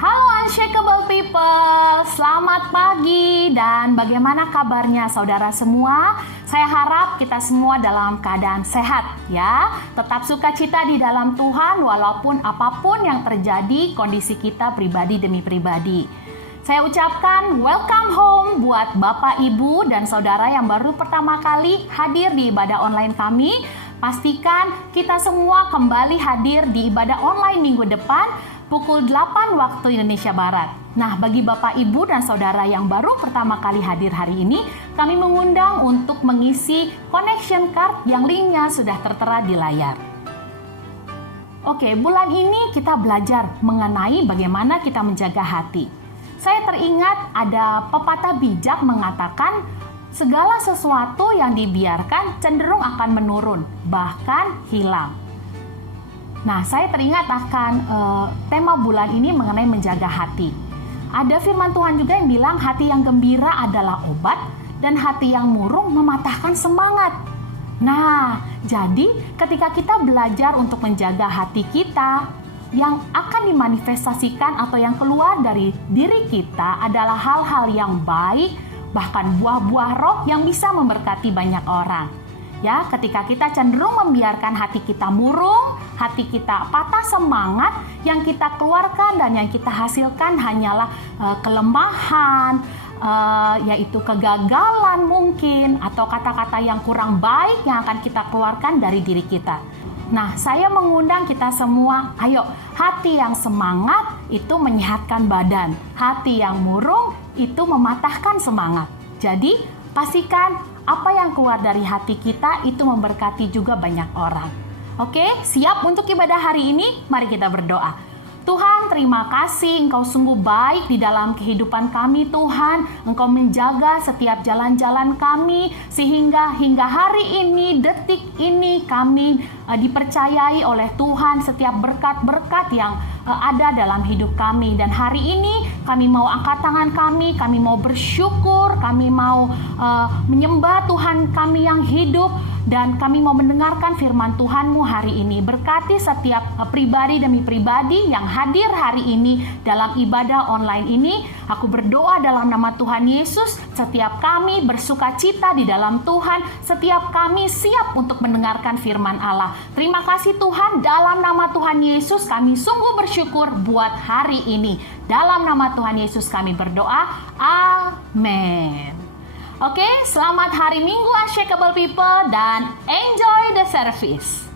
Halo Unshakable People, selamat pagi dan bagaimana kabarnya saudara semua? Saya harap kita semua dalam keadaan sehat ya. Tetap sukacita di dalam Tuhan walaupun apapun yang terjadi kondisi kita pribadi demi pribadi. Saya ucapkan welcome home buat Bapak, Ibu, dan Saudara yang baru pertama kali hadir di ibadah online kami. Pastikan kita semua kembali hadir di ibadah online minggu depan pukul 8 waktu Indonesia Barat. Nah, bagi Bapak, Ibu, dan Saudara yang baru pertama kali hadir hari ini, kami mengundang untuk mengisi connection card yang linknya sudah tertera di layar. Oke, bulan ini kita belajar mengenai bagaimana kita menjaga hati. Saya teringat ada pepatah bijak mengatakan, segala sesuatu yang dibiarkan cenderung akan menurun, bahkan hilang. Nah, saya teringat akan tema bulan ini mengenai menjaga hati. Ada firman Tuhan juga yang bilang hati yang gembira adalah obat dan hati yang murung mematahkan semangat. Nah, jadi ketika kita belajar untuk menjaga hati kita, yang akan dimanifestasikan atau yang keluar dari diri kita adalah hal-hal yang baik, bahkan buah-buah roh yang bisa memberkati banyak orang. Ya, ketika kita cenderung membiarkan hati kita murung, hati kita patah semangat, yang kita keluarkan dan yang kita hasilkan hanyalah kelemahan, yaitu kegagalan mungkin, atau kata-kata yang kurang baik yang akan kita keluarkan dari diri kita. Nah, saya mengundang kita semua, ayo, hati yang semangat itu menyehatkan badan, hati yang murung itu mematahkan semangat. Jadi, pastikan apa yang keluar dari hati kita itu memberkati juga banyak orang. Oke, siap untuk ibadah hari ini? Mari kita berdoa. Tuhan, terima kasih Engkau sungguh baik di dalam kehidupan kami Tuhan. Engkau menjaga setiap jalan-jalan kami sehingga hingga hari ini, detik ini kami dipercayai oleh Tuhan setiap berkat-berkat yang ada dalam hidup kami. Dan hari ini kami mau angkat tangan kami mau bersyukur, kami mau menyembah Tuhan kami yang hidup. Dan kami mau mendengarkan firman Tuhan-Mu hari ini. Berkati setiap pribadi demi pribadi yang hadir hari ini dalam ibadah online ini. Aku berdoa dalam nama Tuhan Yesus, setiap kami bersukacita di dalam Tuhan, setiap kami siap untuk mendengarkan firman Allah. Terima kasih Tuhan, dalam nama Tuhan Yesus kami sungguh bersyukur buat hari ini. Dalam nama Tuhan Yesus kami berdoa. Amin. Oke, selamat hari Minggu Unshakable People dan enjoy the service.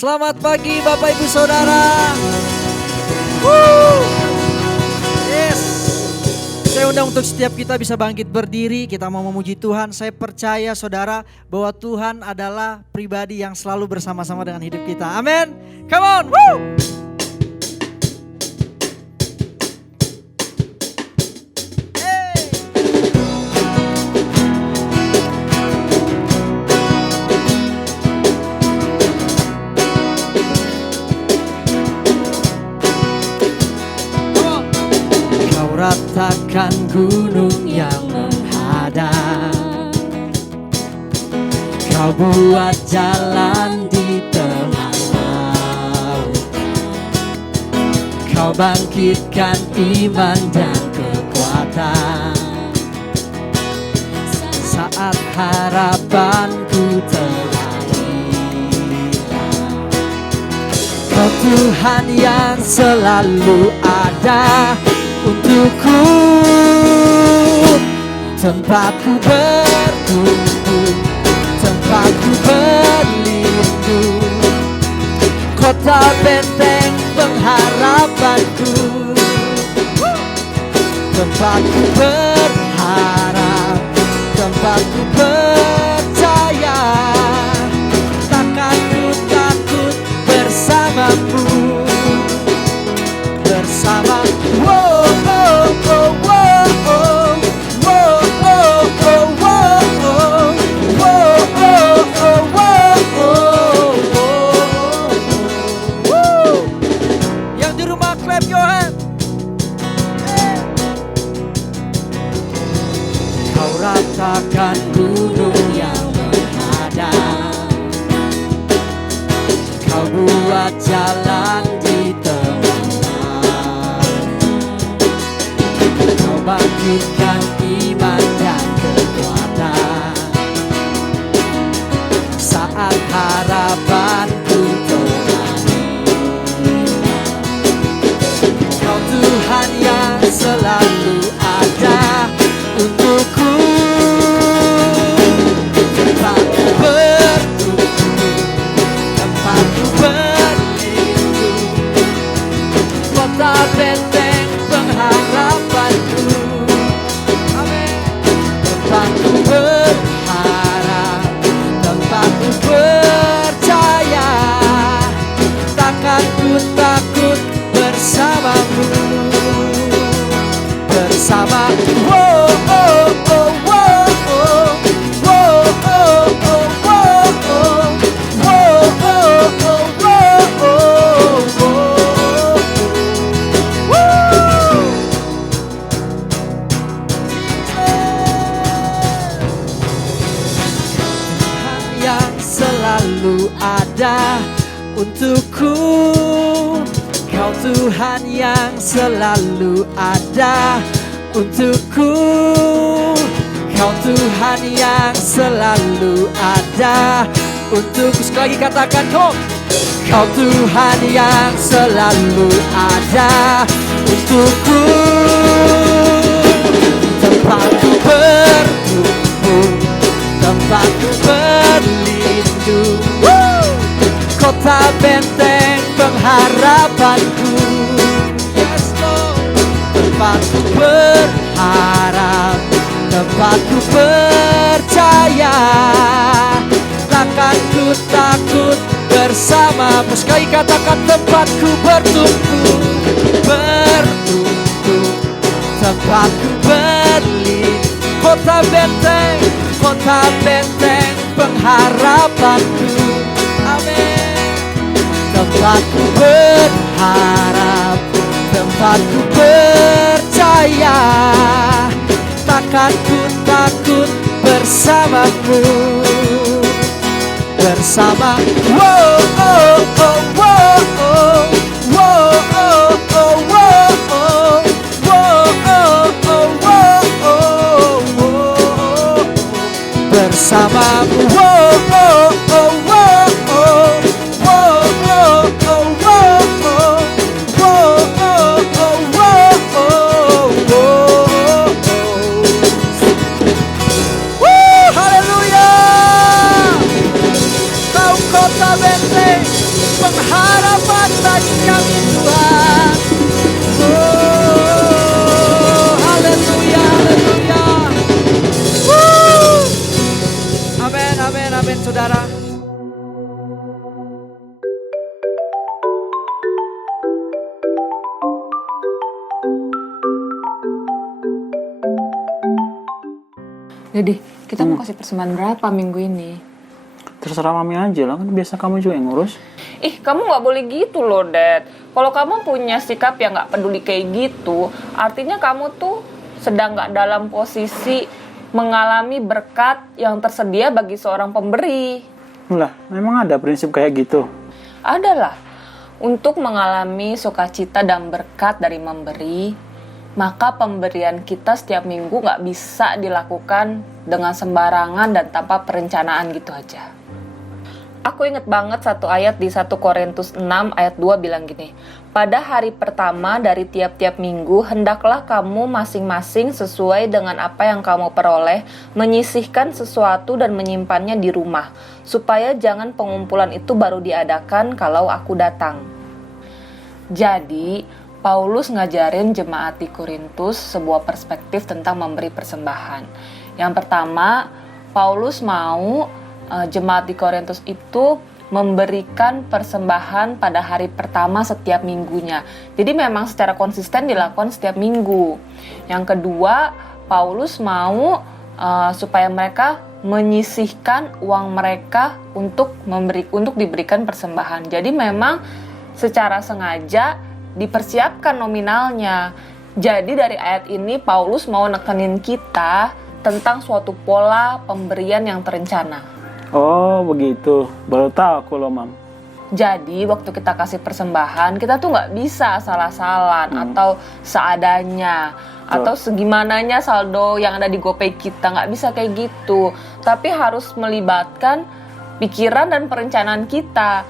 Selamat pagi Bapak Ibu Saudara. Yes. Saya undang untuk setiap kita bisa bangkit berdiri, kita mau memuji Tuhan. Saya percaya saudara bahwa Tuhan adalah pribadi yang selalu bersama-sama dengan hidup kita. Amin. Come on. Woo. Ratakan gunung yang menghadap, Kau buat jalan di tengah bangkitkan iman dan kekuatan. Saat harapanku telah hilang, Kau Tuhan yang selalu ada untukku, tempatku bertumbuh, tempatku berlindung, kota benteng pengharapanku, tempatku berharap, tempatku percaya, takkan ku takut bersamamu, bersama. Wow, oh, oh, wow, oh, wow, oh, oh, wow, oh, wow, oh, oh, wow, oh, oh. Woo. Yang di rumah clap your hand. Kau ratakan gunung yang menghadang, Kau buat jalan di tengah, Kau bangkitkan iman dan kekuatan. Saat harapanku telah hilang, Kau Tuhan yang selalu ada untukku, tempatku bertumbuh, tempatku berlindung, kota benteng pengharapanku. Amin. Tempatku berharap, tempatku percaya, takkan ku takut bersamamu, bersama. Wow, oh, oh, wow, oh, wow, oh, oh, wow, oh, wow, oh, oh, wow, oh, oh. Woo! Tuhan yang selalu ada untukku, Kau Tuhan yang selalu ada untukku, Kau Tuhan yang selalu ada untukku. Sekali lagi katakan, Kau Tuhan yang selalu ada untukku, tempatku bertumbuh, tempatku berlindung, kota benteng pengharapanku. Yes, Lord. Tempatku berharap, tempatku percaya, takkan ku takut bersamamu. Sekali katakan, tempatku bertumbuh, bertumbuh, tempatku berlindung, kota benteng pengharapanku. Amin. Tempatku berharap, tempatku percaya, takkan ku takut bersamamu, bersama. Wow, oh, oh, wow, oh, wow, oh, oh, wow, oh, wow, oh, oh, wow, oh, oh. Bersamamu. Wow, oh, oh, wow, oh, wow, oh, oh, wow, oh, wow, oh, oh, wow, oh, oh. Woo, haleluya. Kau kota benteng pengharapan bagi kami, Tuhan. Oh, haleluya, haleluya. Woo. Amin, amin, amin, saudara. Jadi kita mau kasih persembahan berapa minggu ini? Terserah mami aja lah, kan biasa kamu juga yang ngurus. Ih, kamu nggak boleh gitu loh, Dad. Kalau kamu punya sikap yang nggak peduli kayak gitu, artinya kamu tuh sedang nggak dalam posisi mengalami berkat yang tersedia bagi seorang pemberi. Lah, memang ada prinsip kayak gitu. Adalah, Untuk mengalami sukacita dan berkat dari memberi, maka pemberian kita setiap minggu nggak bisa dilakukan dengan sembarangan dan tanpa perencanaan gitu aja. Aku inget banget satu ayat di 1 Korintus 6 ayat 2 bilang gini, pada hari pertama dari tiap-tiap minggu, hendaklah kamu masing-masing sesuai dengan apa yang kamu peroleh, menyisihkan sesuatu dan menyimpannya di rumah, supaya jangan pengumpulan itu baru diadakan kalau aku datang. Jadi, Paulus ngajarin jemaat di Korintus sebuah perspektif tentang memberi persembahan. Yang pertama, Paulus mau jemaat di Korintus itu memberikan persembahan pada hari pertama setiap minggunya. Jadi memang secara konsisten dilakukan setiap minggu. Yang kedua, Paulus mau supaya mereka menyisihkan uang mereka untuk diberikan persembahan. Jadi memang secara sengaja dipersiapkan nominalnya. Jadi dari ayat ini Paulus mau nekenin kita tentang suatu pola pemberian yang terencana. Oh begitu, baru tahu aku loh Mam. Jadi waktu kita kasih persembahan, kita tuh nggak bisa salah-salan atau seadanya atau segimananya saldo yang ada di GoPay kita, nggak bisa kayak gitu. Tapi harus melibatkan pikiran dan perencanaan kita.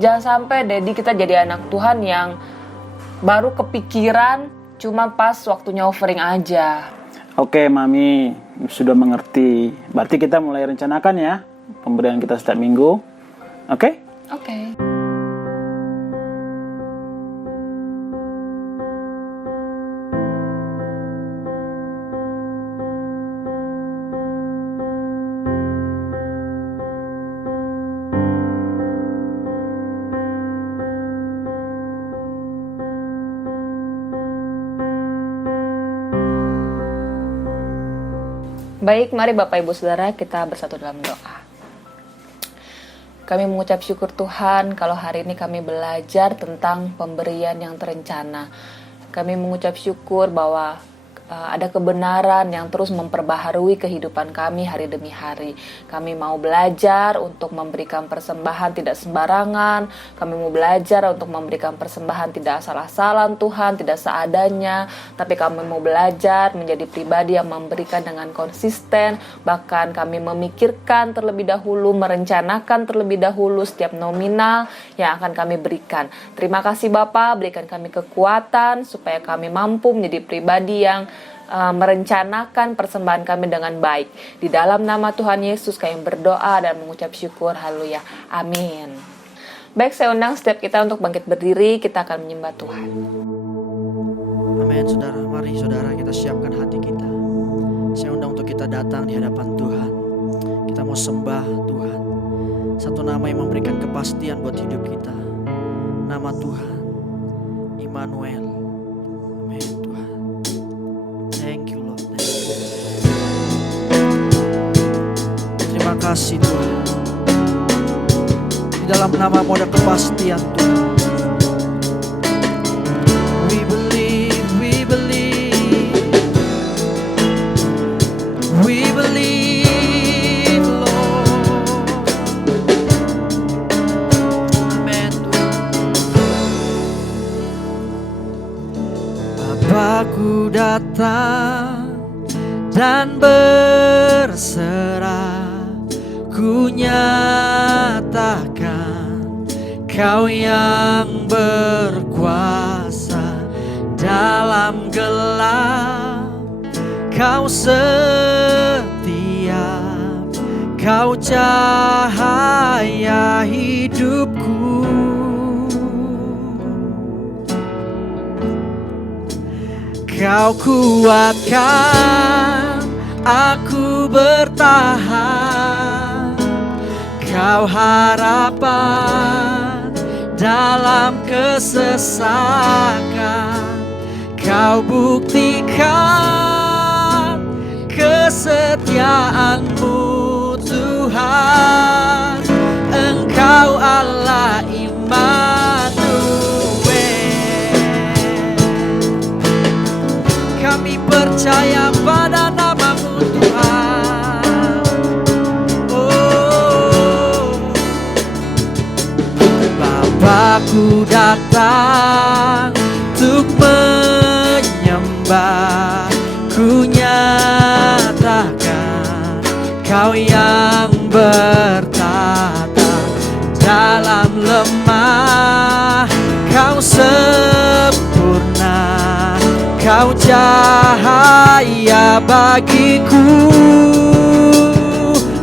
Jangan sampai Dedi kita jadi anak Tuhan yang baru kepikiran cuma pas waktunya offering aja. Oke Mami, sudah mengerti. Berarti kita mulai rencanakan ya pemberian kita setiap minggu. Oke? Oke. Baik, mari Bapak Ibu Saudara kita bersatu dalam doa. Kami mengucap syukur Tuhan kalau hari ini kami belajar tentang pemberian yang terencana. Kami mengucap syukur bahwa ada kebenaran yang terus memperbaharui kehidupan kami hari demi hari. Kami mau belajar untuk memberikan persembahan tidak sembarangan. Kami mau belajar untuk memberikan persembahan tidak asal-asalan Tuhan, tidak seadanya. Tapi kami mau belajar menjadi pribadi yang memberikan dengan konsisten. Bahkan kami memikirkan terlebih dahulu, merencanakan terlebih dahulu setiap nominal yang akan kami berikan. Terima kasih Bapa, berikan kami kekuatan supaya kami mampu menjadi pribadi yang merencanakan persembahan kami dengan baik. Di dalam nama Tuhan Yesus kami berdoa dan mengucap syukur. Haleluya. Amin. Baik, saya undang setiap kita untuk bangkit berdiri. Kita akan menyembah Tuhan. Amin, saudara. Mari saudara kita siapkan hati kita. Saya undang untuk kita datang di hadapan Tuhan. Kita mau sembah Tuhan. Satu nama yang memberikan kepastian buat hidup kita. Nama Tuhan, Immanuel. Amin Tuhan. Thank you Lord. Thank you. Terima kasih Tuhan. Di dalam namamu ada kepastian Tuhan. We believe, we believe, we believe Lord. Amen Tuhan. Bapakku datang dan berserah, ku nyatakan Kau yang berkuasa dalam gelap. Kau setia, Kau cahaya hidupku. Kau kuatkan aku bertahan. Kau harapan dalam kesesakan. Kau buktikan kesetiaan-Mu Tuhan. Engkau Allah Immanuel. Kami percaya pada nama-Mu Tuhan. Oh, Bapa Bapa-Ku datang untuk menyembah. Ku nyatakan Kau yang bertata dalam lemah. Kau sempurna, Kau cahaya bagiku.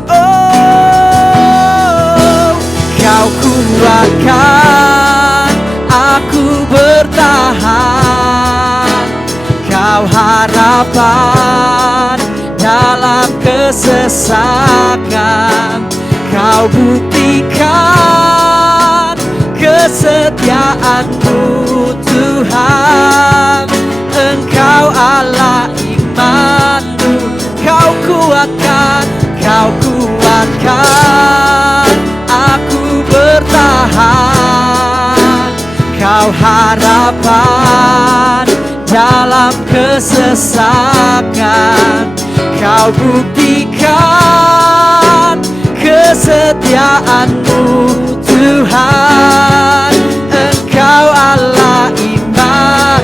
Oh, Kau kuatkan aku bertahan. Kau harapan dalam kesesakan. Kau buktikan kesetiaan-Mu Tuhan. Engkau Allah iman-Ku. Kau kuatkan aku bertahan. Kau harapan dalam kesesakan. Kau buktikan kesetiaan-Mu Tuhan. Engkau Allah iman.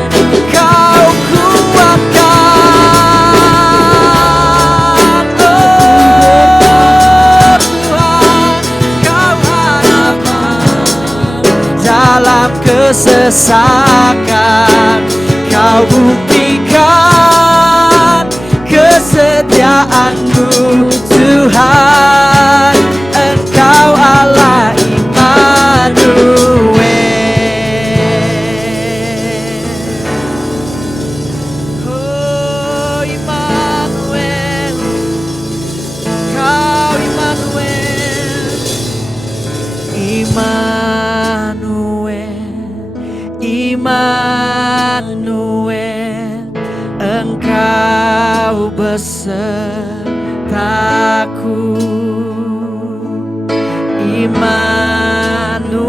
Kau kuatkan, oh Tuhan. Kau harapan dalam kesesakan. Kau buktikan kesetiaan-Mu Tuhan. Engkau Allah Immanuel. Oh Immanuel, Kau Immanuel. Immanuel, Engkau besertaku. Immanuel,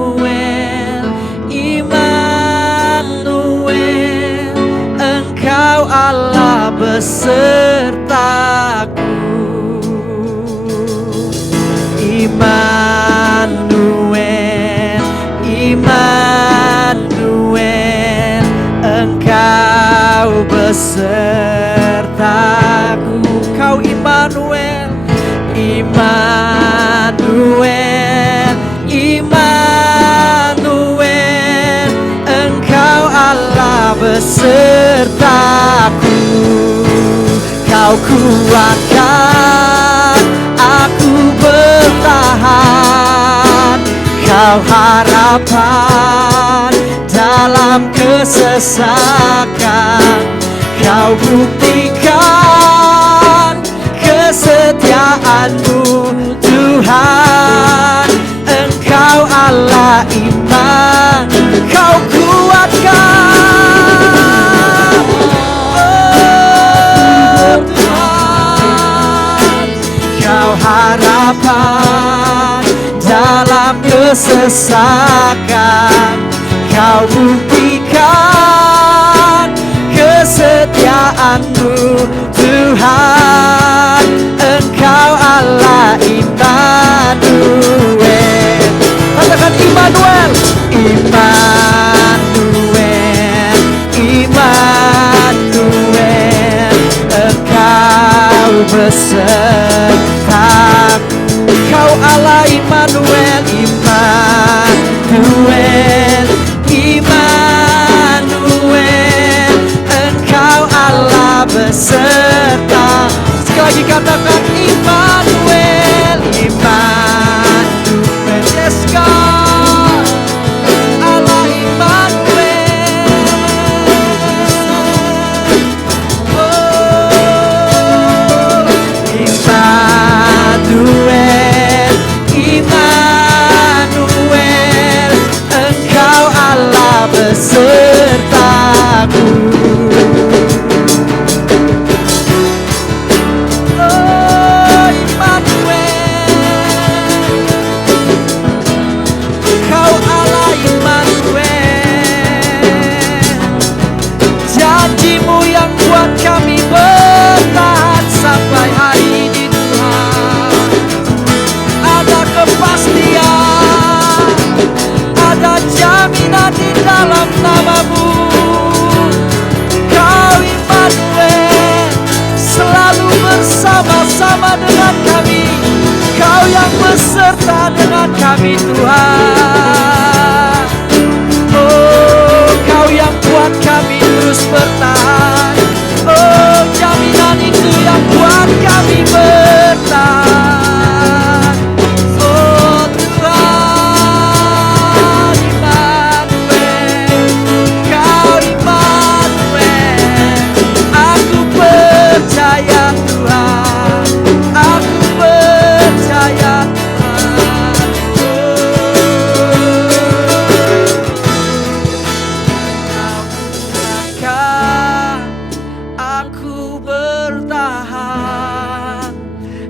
Engkau Allah besertaku. Immanuel, Engkau besertaku. Kau Immanuel, Engkau Allah besertaku. Kau kuatkan aku bertahan. Kau harapan dalam kesesakan. Kau buktikan kesetiaan-Mu Tuhan. Engkau Allah iman. Kau kuatkan, oh Tuhan. Kau harapan dalam kesesakan. Kau buktikan kesetiaan-Mu Tuhan. Engkau Allah Immanuel. Katakan Immanuel, Engkau besertaku. Kau Allah Immanuel, Engkau Allah beserta. Sekali lagi katakan Immanuel, kuat kami Tuhan. Oh, Kau yang kuat kami terus bertahan. Oh, jaminan itu yang kuat kami bertahan. Oh Tuhan Immanuel, Kau Immanuel. Aku percaya Tuhan, aku percaya Tuhan. Aku bertahan,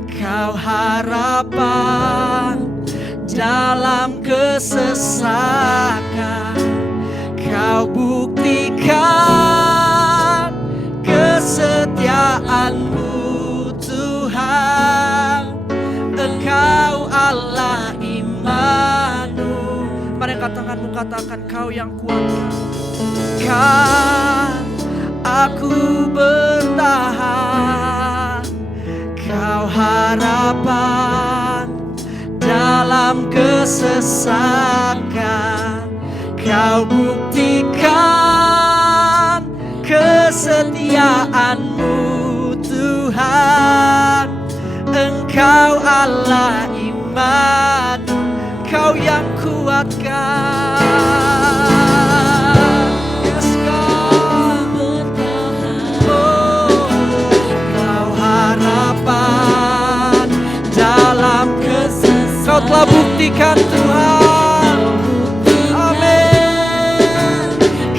Kau harapan dalam kesesakan. Kau buktikan kesetiaan-Mu Tuhan. Engkau Allah Immanuel. Mari katakanmu, katakan Kau yang kuat. Kan aku bertahan, Kau harapan dalam kesesakan. Kau buktikan kesetiaan-Mu Tuhan. Engkau Allah Immanuel, Kau yang kuatkan. Yes God. Oh, Kau harapan dalam kesesakan. Kau telah buktikan Tuhan. Amin.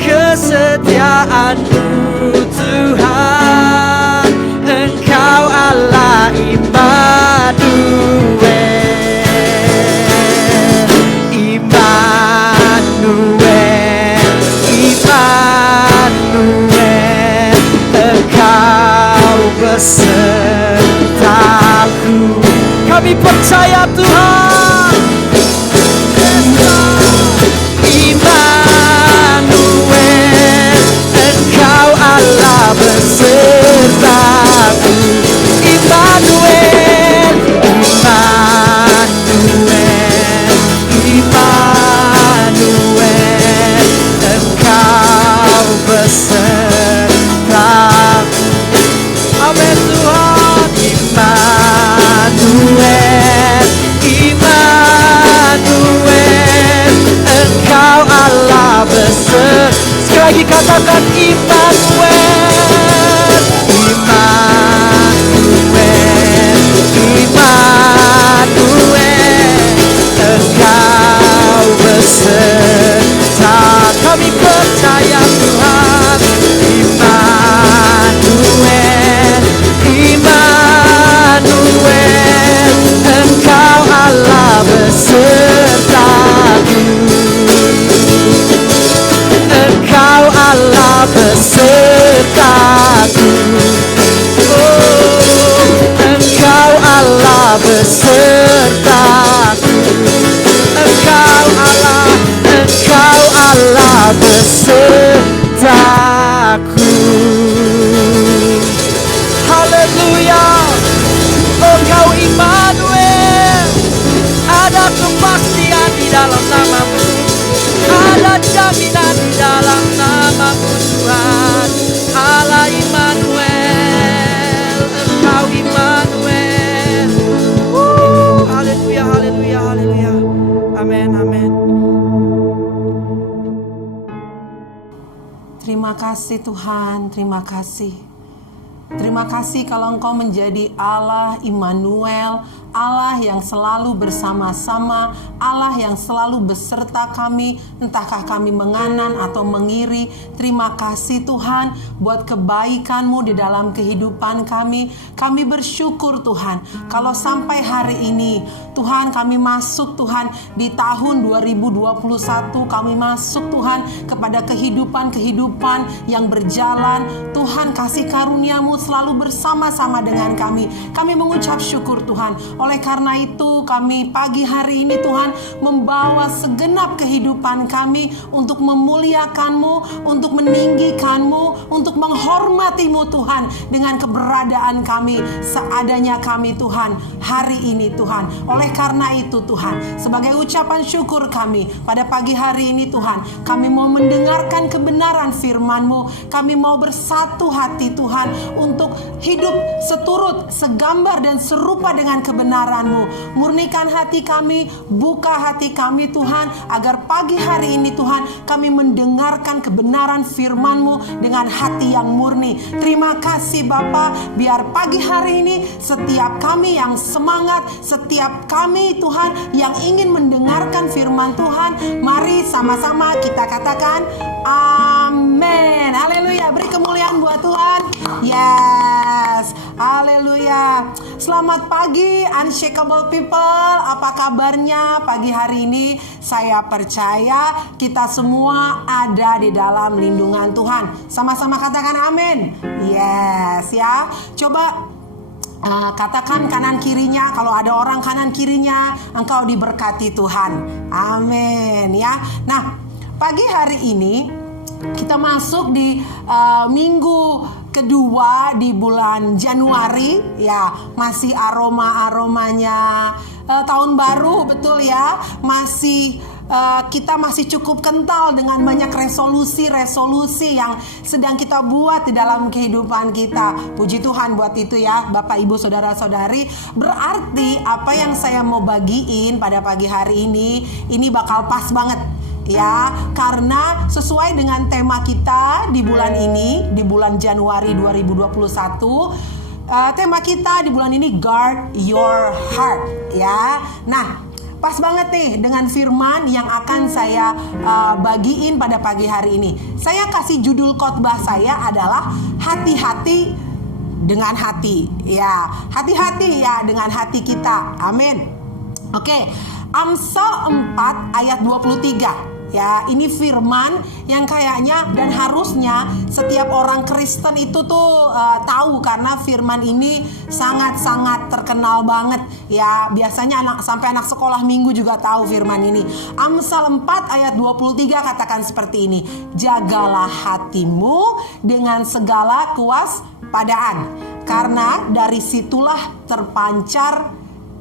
Kesetiaan-Mu Tuhan. Engkau Allah Immanuel. Immanuel, Immanuel. Engkau besertaku. Kami percaya Tuhan. Immanuel, Engkau Allah besertaku. Immanuel, Immanuel, Immanuel. Engkau besertaku. Amin Tuhan. Immanuel, Immanuel. Engkau Allah beserta. Sekali lagi katakan Immanuel, Immanuel, Immanuel. Engkau beserta. Kami percaya Tuhan. Immanuel, Immanuel. Engkau Allah besertaku. Engkau Allah besertaku. Oh, Engkau Allah besertaku. Engkau Allah besertaku. Haleluya. Oh, Kau Immanuel. Ada kepastian di dalam nama-Mu. Ada jaminan di dalam nama-Mu Tuhan. Allah Immanuel. Engkau Immanuel. Haleluya, haleluya, haleluya. Amin, amin. Terima kasih Tuhan, terima kasih. Terima kasih kalau Engkau menjadi Allah Immanuel, Allah yang selalu bersama-sama, Allah yang selalu beserta kami, entahkah kami menganan atau mengiri. Terima kasih Tuhan buat kebaikan-Mu di dalam kehidupan kami. Kami bersyukur Tuhan, kalau sampai hari ini Tuhan kami masuk Tuhan di tahun 2021, kami masuk Tuhan kepada kehidupan-kehidupan yang berjalan. Tuhan kasih karunia-Mu selalu bersama-sama dengan kami. Kami mengucap syukur Tuhan. Oleh karena itu kami pagi hari ini Tuhan membawa segenap kehidupan kami untuk memuliakan-Mu, untuk meninggikan-Mu, untuk menghormati-Mu Tuhan, dengan keberadaan kami seadanya kami Tuhan hari ini Tuhan. Oleh karena itu Tuhan, sebagai ucapan syukur kami pada pagi hari ini Tuhan, kami mau mendengarkan kebenaran firman-Mu. Kami mau bersatu hati Tuhan untuk hidup seturut, segambar dan serupa dengan kebenaran-Mu. Murnikan hati kami, buka hati kami Tuhan, agar pagi hari ini Tuhan kami mendengarkan kebenaran firman-Mu dengan hati yang murni. Terima kasih Bapa, biar pagi hari ini setiap kami yang semangat, setiap kami Tuhan yang ingin mendengarkan firman Tuhan, mari sama-sama kita katakan amin. Haleluya, beri kemuliaan buat Tuhan. Yes, haleluya. Selamat pagi Unshakable People. Apa kabarnya pagi hari ini? Saya percaya kita semua ada di dalam lindungan Tuhan. Sama-sama katakan amin. Yes ya. Coba katakan kanan kirinya, kalau ada orang kanan kirinya, engkau diberkati Tuhan. Amin ya. Nah, pagi hari ini kita masuk di minggu kedua di bulan Januari ya. Masih aromanya tahun baru, betul ya. Kita masih cukup kental dengan banyak resolusi yang sedang kita buat di dalam kehidupan kita. Puji Tuhan buat itu ya, Bapak Ibu Saudara-saudari. Berarti apa yang saya mau bagiin pada pagi hari ini bakal pas banget ya, karena sesuai dengan tema kita di bulan ini, di bulan Januari 2021. Tema kita di bulan ini guard your heart ya. Nah, pas banget nih dengan firman yang akan saya bagiin pada pagi hari ini. Saya kasih judul khotbah saya adalah hati-hati dengan hati ya. Hati-hati ya dengan hati kita. Amin. Oke, Amsal 4 ayat 23. Ya, ini firman yang kayaknya dan harusnya setiap orang Kristen itu tuh tahu, karena firman ini sangat-sangat terkenal banget ya. Biasanya sampai anak sekolah minggu juga tahu firman ini. Amsal 4 ayat 23 katakan seperti ini. Jagalah hatimu dengan segala kewaspadaan, karena dari situlah terpancar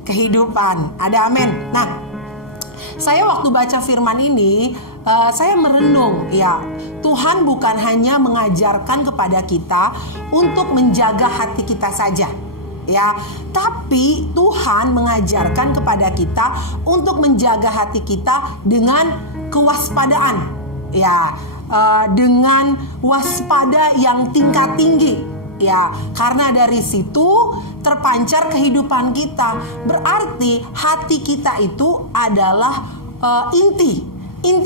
kehidupan. Ada amin. Nah, saya waktu baca firman ini, saya merenung ya, Tuhan bukan hanya mengajarkan kepada kita untuk menjaga hati kita saja ya, tapi Tuhan mengajarkan kepada kita untuk menjaga hati kita dengan kewaspadaan ya, dengan waspada yang tingkat tinggi ya, karena dari situ terpancar kehidupan kita. Berarti hati kita itu adalah inti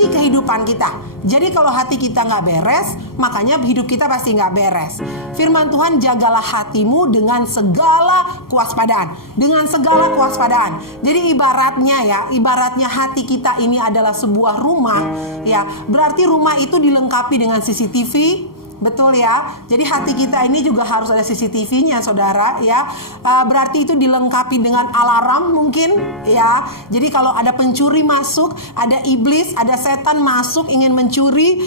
kehidupan kita. Jadi kalau hati kita nggak beres, makanya hidup kita pasti nggak beres. Firman Tuhan, jagalah hatimu dengan segala kewaspadaan. Dengan segala kewaspadaan. Jadi ibaratnya hati kita ini adalah sebuah rumah ya. Berarti rumah itu dilengkapi dengan CCTV. Betul ya. Jadi hati kita ini juga harus ada CCTV-nya saudara ya. Berarti itu dilengkapi dengan alarm mungkin ya. Jadi kalau ada pencuri masuk, ada iblis, ada setan masuk ingin mencuri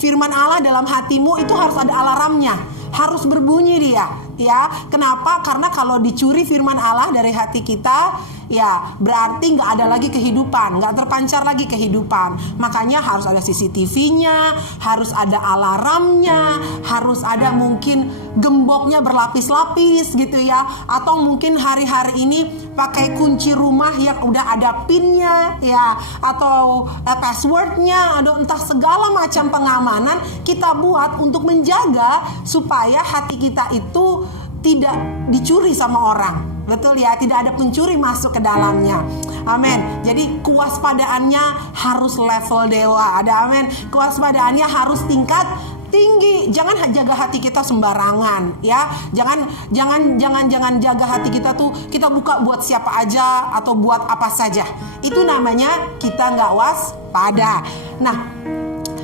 firman Allah dalam hatimu, itu harus ada alarmnya. Harus berbunyi dia ya. Kenapa? Karena kalau dicuri firman Allah dari hati kita ya, berarti nggak ada lagi kehidupan, nggak terpancar lagi kehidupan. Makanya harus ada CCTV-nya, harus ada alarmnya, harus ada mungkin gemboknya berlapis-lapis gitu ya. Atau mungkin hari-hari ini pakai kunci rumah yang udah ada PIN-nya ya, atau password-nya, ada entah segala macam pengamanan kita buat untuk menjaga supaya hati kita itu tidak dicuri sama orang. Betul ya, tidak ada pencuri masuk ke dalamnya. Amin. Jadi kewaspadaannya harus level dewa. Ada amin. Kewaspadaannya harus tingkat tinggi. Jangan jaga hati kita sembarangan ya. Jangan jaga hati kita tuh kita buka buat siapa aja atau buat apa saja. Itu namanya kita nggak waspada. Nah,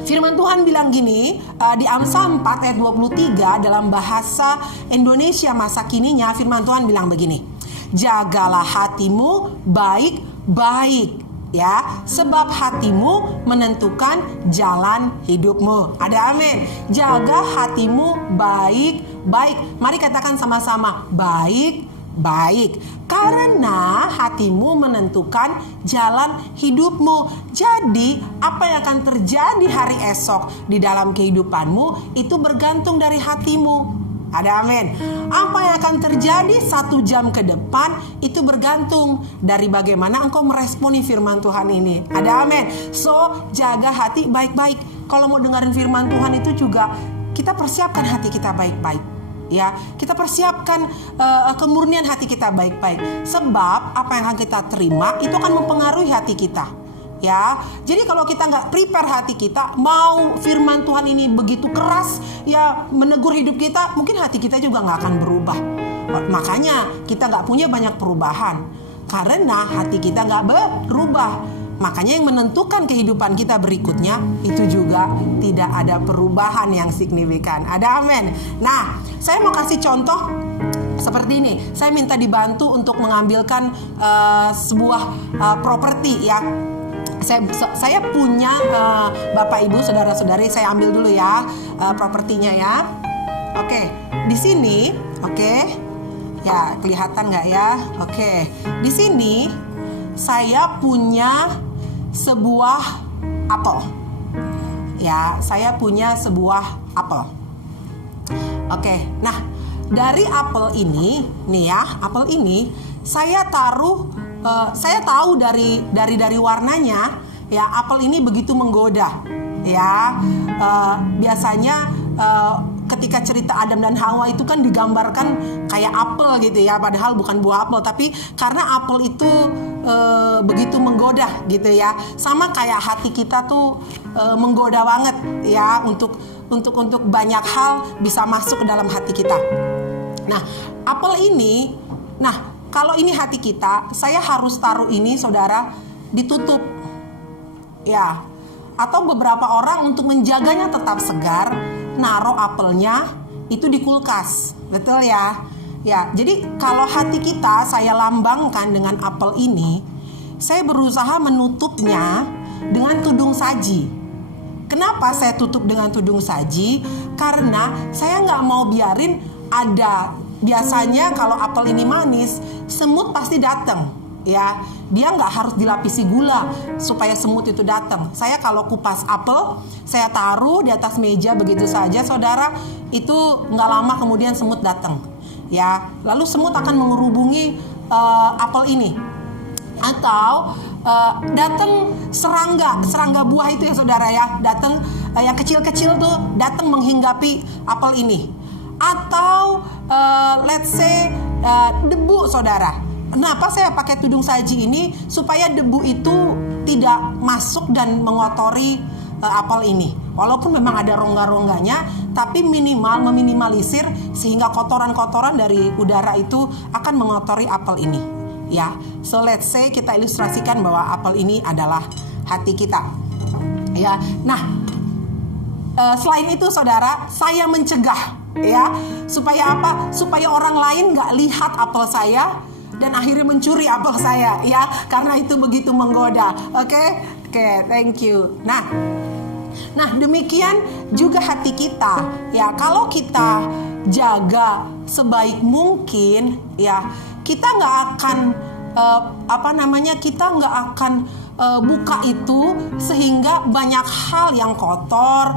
firman Tuhan bilang gini di Amsal 4 ayat 23 dalam bahasa Indonesia masa kininya, firman Tuhan bilang begini. jagalah hatimu baik-baik. Ya, sebab hatimu menentukan jalan hidupmu. Ada amin. Jaga hatimu baik-baik. Mari katakan sama-sama, baik-baik. Karena hatimu menentukan jalan hidupmu. Jadi, apa yang akan terjadi hari esok di dalam kehidupanmu itu bergantung dari hatimu. Ada amin. Apa yang akan terjadi 1 jam ke depan itu bergantung dari bagaimana engkau meresponi firman Tuhan ini. Ada amin. So, jaga hati baik-baik. Kalau mau dengerin firman Tuhan itu juga kita persiapkan hati kita baik-baik. Ya, kita persiapkan kemurnian hati kita baik-baik. Sebab apa yang akan kita terima itu akan mempengaruhi hati kita. Ya, jadi kalau kita nggak prepare hati kita, mau firman Tuhan ini begitu keras, ya menegur hidup kita, mungkin hati kita juga nggak akan berubah. Makanya kita nggak punya banyak perubahan, karena hati kita nggak berubah. Makanya yang menentukan kehidupan kita berikutnya itu juga tidak ada perubahan yang signifikan. Ada amin. Nah, saya mau kasih contoh seperti ini. Saya minta dibantu untuk mengambilkan sebuah properti ya. Saya punya Bapak Ibu saudara-saudari, saya ambil dulu ya propertinya ya. Oke, di sini, oke, ya kelihatan nggak ya? Oke, di sini saya punya sebuah apel. Ya, saya punya sebuah apel. Oke, nah dari apel ini, nih ya, apel ini saya taruh. Saya tahu dari warnanya ya, apel ini begitu menggoda ya. Biasanya ketika cerita Adam dan Hawa itu kan digambarkan kayak apel gitu ya, padahal bukan buah apel, tapi karena apel itu begitu menggoda gitu ya. Sama kayak hati kita tuh menggoda banget ya, untuk banyak hal bisa masuk ke dalam hati kita. Nah, apel ini, nah kalau ini hati kita, saya harus taruh ini saudara ditutup ya. Atau beberapa orang untuk menjaganya tetap segar, naruh apelnya itu di kulkas. Betul ya? Ya, jadi kalau hati kita saya lambangkan dengan apel ini, saya berusaha menutupnya dengan tudung saji. Kenapa saya tutup dengan tudung saji? Karena saya nggak mau biarin ada. Biasanya kalau apel ini manis, semut pasti datang, ya. Dia nggak harus dilapisi gula supaya semut itu datang. Saya kalau kupas apel, saya taruh di atas meja begitu saja, saudara. Itu nggak lama kemudian semut datang, ya. Lalu semut akan mengerubungi apel ini. Atau datang serangga buah itu ya saudara ya, datang yang kecil-kecil tuh datang menghinggapi apel ini. Atau let's say debu saudara. Kenapa saya pakai tudung saji ini? Supaya debu itu tidak masuk dan mengotori apel ini. Walaupun memang ada rongga-rongganya, tapi meminimalisir sehingga kotoran-kotoran dari udara itu akan mengotori apel ini. Ya, so let's say kita ilustrasikan bahwa apel ini adalah hati kita. Ya, nah selain itu saudara, saya mencegah ya, supaya apa? Supaya orang lain nggak lihat apel saya dan akhirnya mencuri apel saya ya, karena itu begitu menggoda. Oke, thank you. Nah demikian juga hati kita ya. Kalau kita jaga sebaik mungkin ya, kita nggak akan kita nggak akan buka itu sehingga banyak hal yang kotor,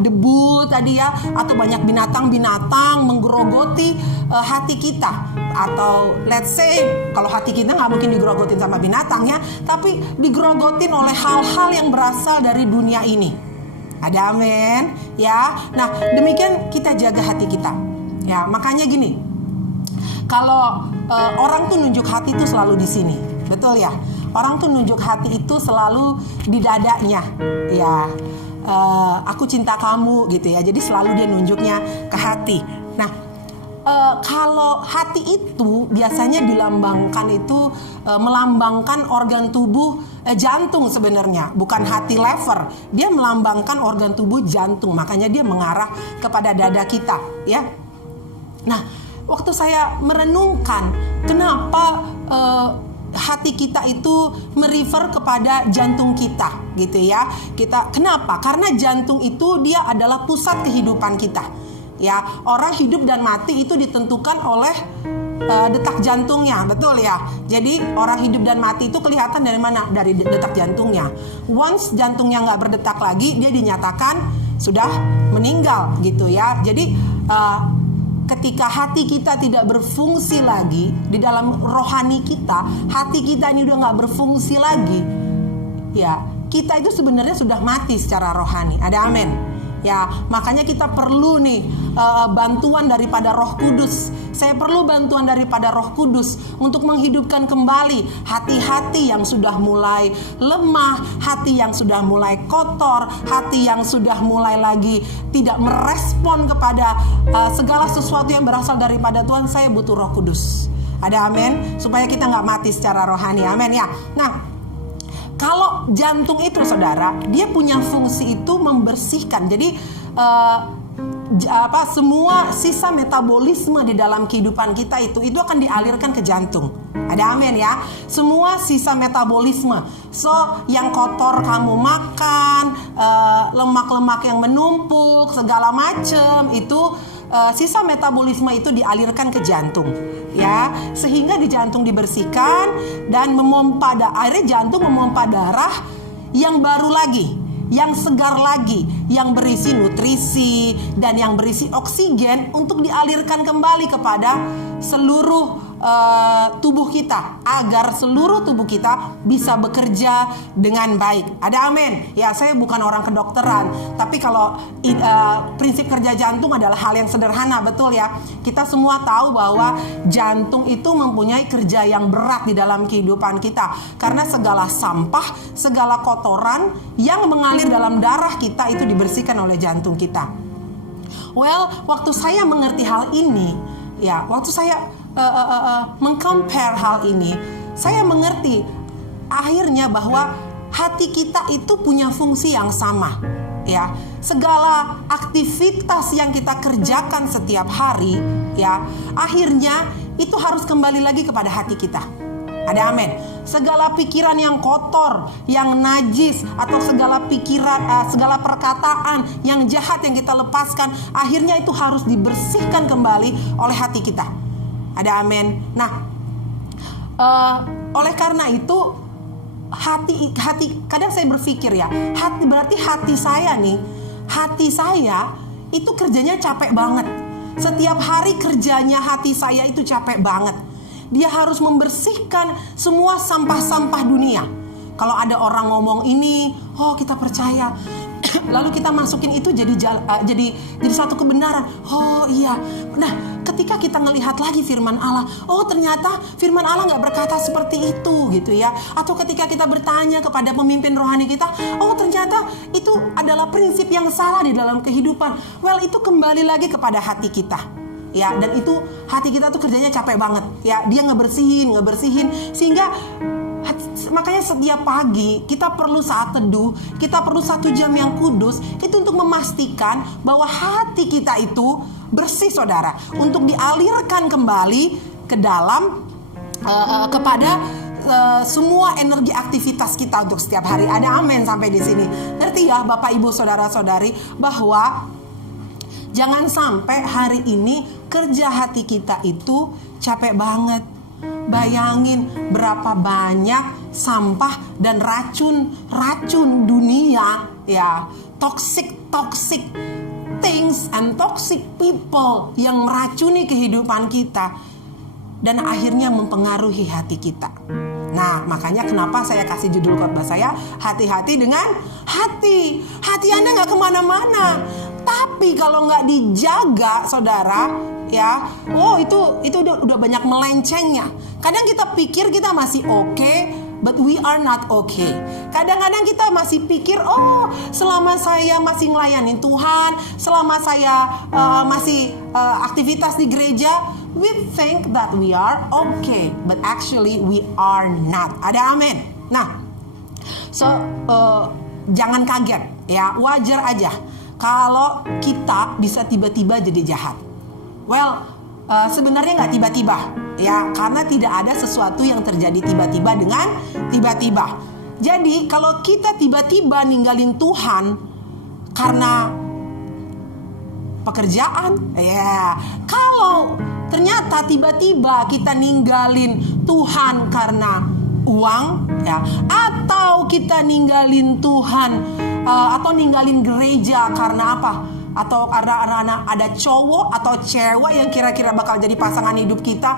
debu tadi ya, atau banyak binatang-binatang menggerogoti hati kita. Atau let's say kalau hati kita nggak mungkin digerogotin sama binatang ya, tapi digerogotin oleh hal-hal yang berasal dari dunia ini. Ada amin ya. Nah demikian kita jaga hati kita ya. Makanya gini, kalau orang tuh nunjuk hati tuh selalu di sini, betul ya. Orang tuh nunjuk hati itu selalu di dadanya, ya. Aku cinta kamu gitu ya. Jadi selalu dia nunjuknya ke hati. Nah, kalau hati itu biasanya dilambangkan itu melambangkan organ tubuh jantung sebenarnya, bukan hati lever. Dia melambangkan organ tubuh jantung, makanya dia mengarah kepada dada kita, ya. Nah, waktu saya merenungkan kenapa hati kita itu merefer kepada jantung kita, gitu ya. Kenapa? Karena jantung itu dia adalah pusat kehidupan kita. Ya, orang hidup dan mati itu ditentukan oleh detak jantungnya, betul ya. Jadi orang hidup dan mati itu kelihatan dari mana? Dari detak jantungnya. Once jantungnya nggak berdetak lagi, dia dinyatakan sudah meninggal, gitu ya. Jadi ketika hati kita tidak berfungsi lagi di dalam rohani kita, hati kita ini udah nggak berfungsi lagi, ya kita itu sebenarnya sudah mati secara rohani. Ada amin? Ya, makanya kita perlu nih bantuan daripada Roh Kudus. Saya perlu bantuan daripada Roh Kudus untuk menghidupkan kembali hati-hati yang sudah mulai lemah, hati yang sudah mulai kotor, hati yang sudah mulai lagi tidak merespon kepada segala sesuatu yang berasal daripada Tuhan. Saya butuh Roh Kudus. Ada amin? Supaya kita nggak mati secara rohani. Amin ya. Nah, kalau jantung itu saudara, dia punya fungsi itu membersihkan. Jadi semua sisa metabolisme di dalam kehidupan kita itu akan dialirkan ke jantung. Ada amin ya. Semua sisa metabolisme. So yang kotor kamu makan, lemak-lemak yang menumpuk, segala macam itu sisa metabolisme itu dialirkan ke jantung, ya, sehingga di jantung dibersihkan dan akhirnya jantung memompa darah yang baru lagi, yang segar lagi, yang berisi nutrisi dan yang berisi oksigen untuk dialirkan kembali kepada seluruh tubuh kita, agar seluruh tubuh kita bisa bekerja dengan baik. Ada amin? Ya, saya bukan orang kedokteran, tapi kalau prinsip kerja jantung adalah hal yang sederhana, betul ya. Kita semua tahu bahwa jantung itu mempunyai kerja yang berat di dalam kehidupan kita, karena segala sampah, segala kotoran yang mengalir dalam darah kita itu dibersihkan oleh jantung kita. Well, waktu saya mengerti hal ini, ya, waktu saya mengcompare hal ini, saya mengerti akhirnya bahwa hati kita itu punya fungsi yang sama, ya. Segala aktivitas yang kita kerjakan setiap hari, ya, akhirnya itu harus kembali lagi kepada hati kita. Ada amin. Segala pikiran yang kotor, yang najis, atau segala pikiran, segala perkataan yang jahat yang kita lepaskan, akhirnya itu harus dibersihkan kembali oleh hati kita. Ada amin. Nah, oleh karena itu hati kadang saya berpikir ya, berarti hati saya itu kerjanya capek banget. Setiap hari kerjanya hati saya itu capek banget. Dia harus membersihkan semua sampah-sampah dunia. Kalau ada orang ngomong ini, oh kita percaya. Lalu kita masukin itu jadi satu kebenaran. Oh iya. Nah, ketika kita ngelihat lagi firman Allah, oh ternyata firman Allah nggak berkata seperti itu, gitu ya. Atau ketika kita bertanya kepada pemimpin rohani kita, oh ternyata itu adalah prinsip yang salah di dalam kehidupan. Well, itu kembali lagi kepada hati kita, ya. Dan itu hati kita tuh kerjanya capek banget, ya. Dia ngebersihin, sehingga makanya setiap pagi kita perlu saat teduh, kita perlu 1 jam yang kudus, itu untuk memastikan bahwa hati kita itu bersih, saudara, untuk dialirkan kembali ke dalam kepada semua energi aktivitas kita untuk setiap hari. Ada amin sampai di sini. Ngerti ya Bapak Ibu saudara-saudari, bahwa jangan sampai hari ini kerja hati kita itu capek banget. Bayangin berapa banyak sampah dan racun dunia, ya, toxic things and toxic people yang meracuni kehidupan kita dan akhirnya mempengaruhi hati kita. Nah, makanya kenapa saya kasih judul khotbah saya, hati-hati dengan hati. Hati Anda nggak kemana-mana, tapi kalau nggak dijaga, saudara, ya, oh itu udah banyak melencengnya. Kadang kita pikir kita masih oke, but we are not okay. Kadang-kadang kita masih pikir, oh selama saya masih ngelayanin Tuhan, selama saya masih aktivitas di gereja, we think that we are okay, but actually we are not. Ada amin. Nah, so jangan kaget, ya, wajar aja kalau kita bisa tiba-tiba jadi jahat. Well, sebenarnya nggak tiba-tiba, ya, karena tidak ada sesuatu yang terjadi tiba-tiba dengan tiba-tiba. Jadi kalau kita tiba-tiba ninggalin Tuhan karena pekerjaan, ya, kalau ternyata tiba-tiba kita ninggalin Tuhan karena uang, ya, atau kita ninggalin Tuhan atau ninggalin gereja karena apa? Atau ada cowok atau cewek yang kira-kira bakal jadi pasangan hidup kita,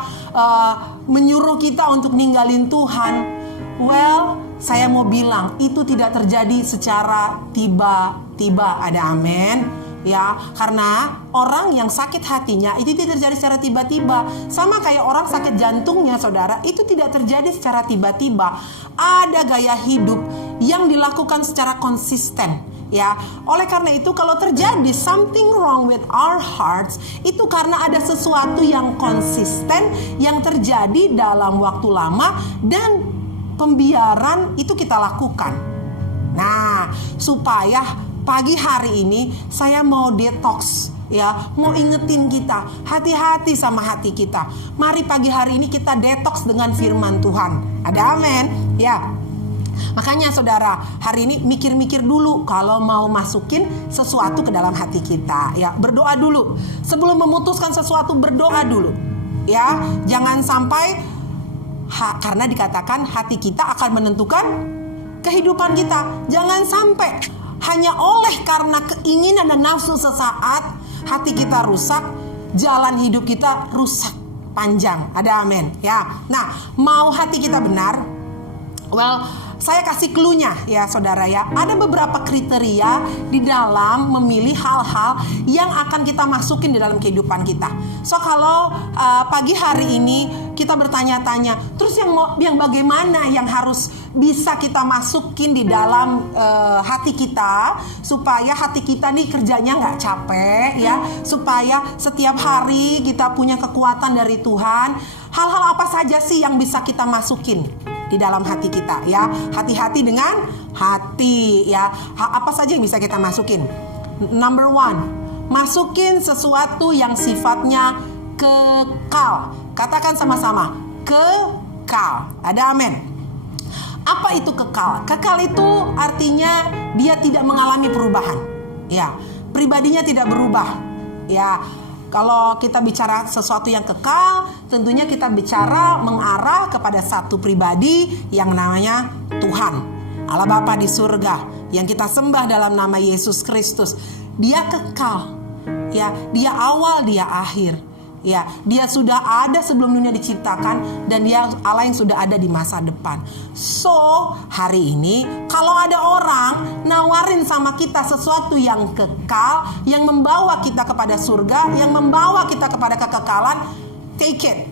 menyuruh kita untuk ninggalin Tuhan. Well, saya mau bilang itu tidak terjadi secara tiba-tiba. Ada amin. Ya, karena orang yang sakit hatinya itu tidak terjadi secara tiba-tiba. Sama kayak orang sakit jantungnya, saudara, itu tidak terjadi secara tiba-tiba. Ada gaya hidup yang dilakukan secara konsisten. Ya, oleh karena itu kalau terjadi something wrong with our hearts, itu karena ada sesuatu yang konsisten yang terjadi dalam waktu lama dan pembiaran itu kita lakukan. Nah, supaya pagi hari ini saya mau detox, ya, mau ingetin kita, hati-hati sama hati kita. Mari pagi hari ini kita detox dengan firman Tuhan. Ada amin, ya. Makanya saudara, hari ini mikir-mikir dulu kalau mau masukin sesuatu ke dalam hati kita, ya. Berdoa dulu. Sebelum memutuskan sesuatu, berdoa dulu. Ya, jangan sampai karena dikatakan hati kita akan menentukan kehidupan kita. Jangan sampai hanya oleh karena keinginan dan nafsu sesaat hati kita rusak, jalan hidup kita rusak panjang. Ada amin, ya. Nah, mau hati kita benar, well, saya kasih clue-nya, ya saudara, ya. Ada beberapa kriteria di dalam memilih hal-hal yang akan kita masukin di dalam kehidupan kita. So kalau pagi hari ini kita bertanya-tanya, terus yang bagaimana yang harus bisa kita masukin di dalam hati kita, supaya hati kita nih kerjanya nggak capek, ya, supaya setiap hari kita punya kekuatan dari Tuhan. Hal-hal apa saja sih yang bisa kita masukin di dalam hati kita, ya? Hati-hati dengan hati, ya. Apa saja yang bisa kita masukin? Number 1, masukin sesuatu yang sifatnya kekal. Katakan sama-sama, kekal. Ada amin. Apa itu kekal? Kekal itu artinya dia tidak mengalami perubahan, ya. Pribadinya tidak berubah, ya. Kalau kita bicara sesuatu yang kekal, tentunya kita bicara mengarah kepada satu pribadi yang namanya Tuhan, Allah Bapa di surga, yang kita sembah dalam nama Yesus Kristus. Dia kekal, ya. Dia awal, dia akhir, ya. Dia sudah ada sebelum dunia diciptakan, dan dia Allah yang sudah ada di masa depan. So, hari ini kalau ada orang nawarin sama kita sesuatu yang kekal, yang membawa kita kepada surga, yang membawa kita kepada kekekalan, take it.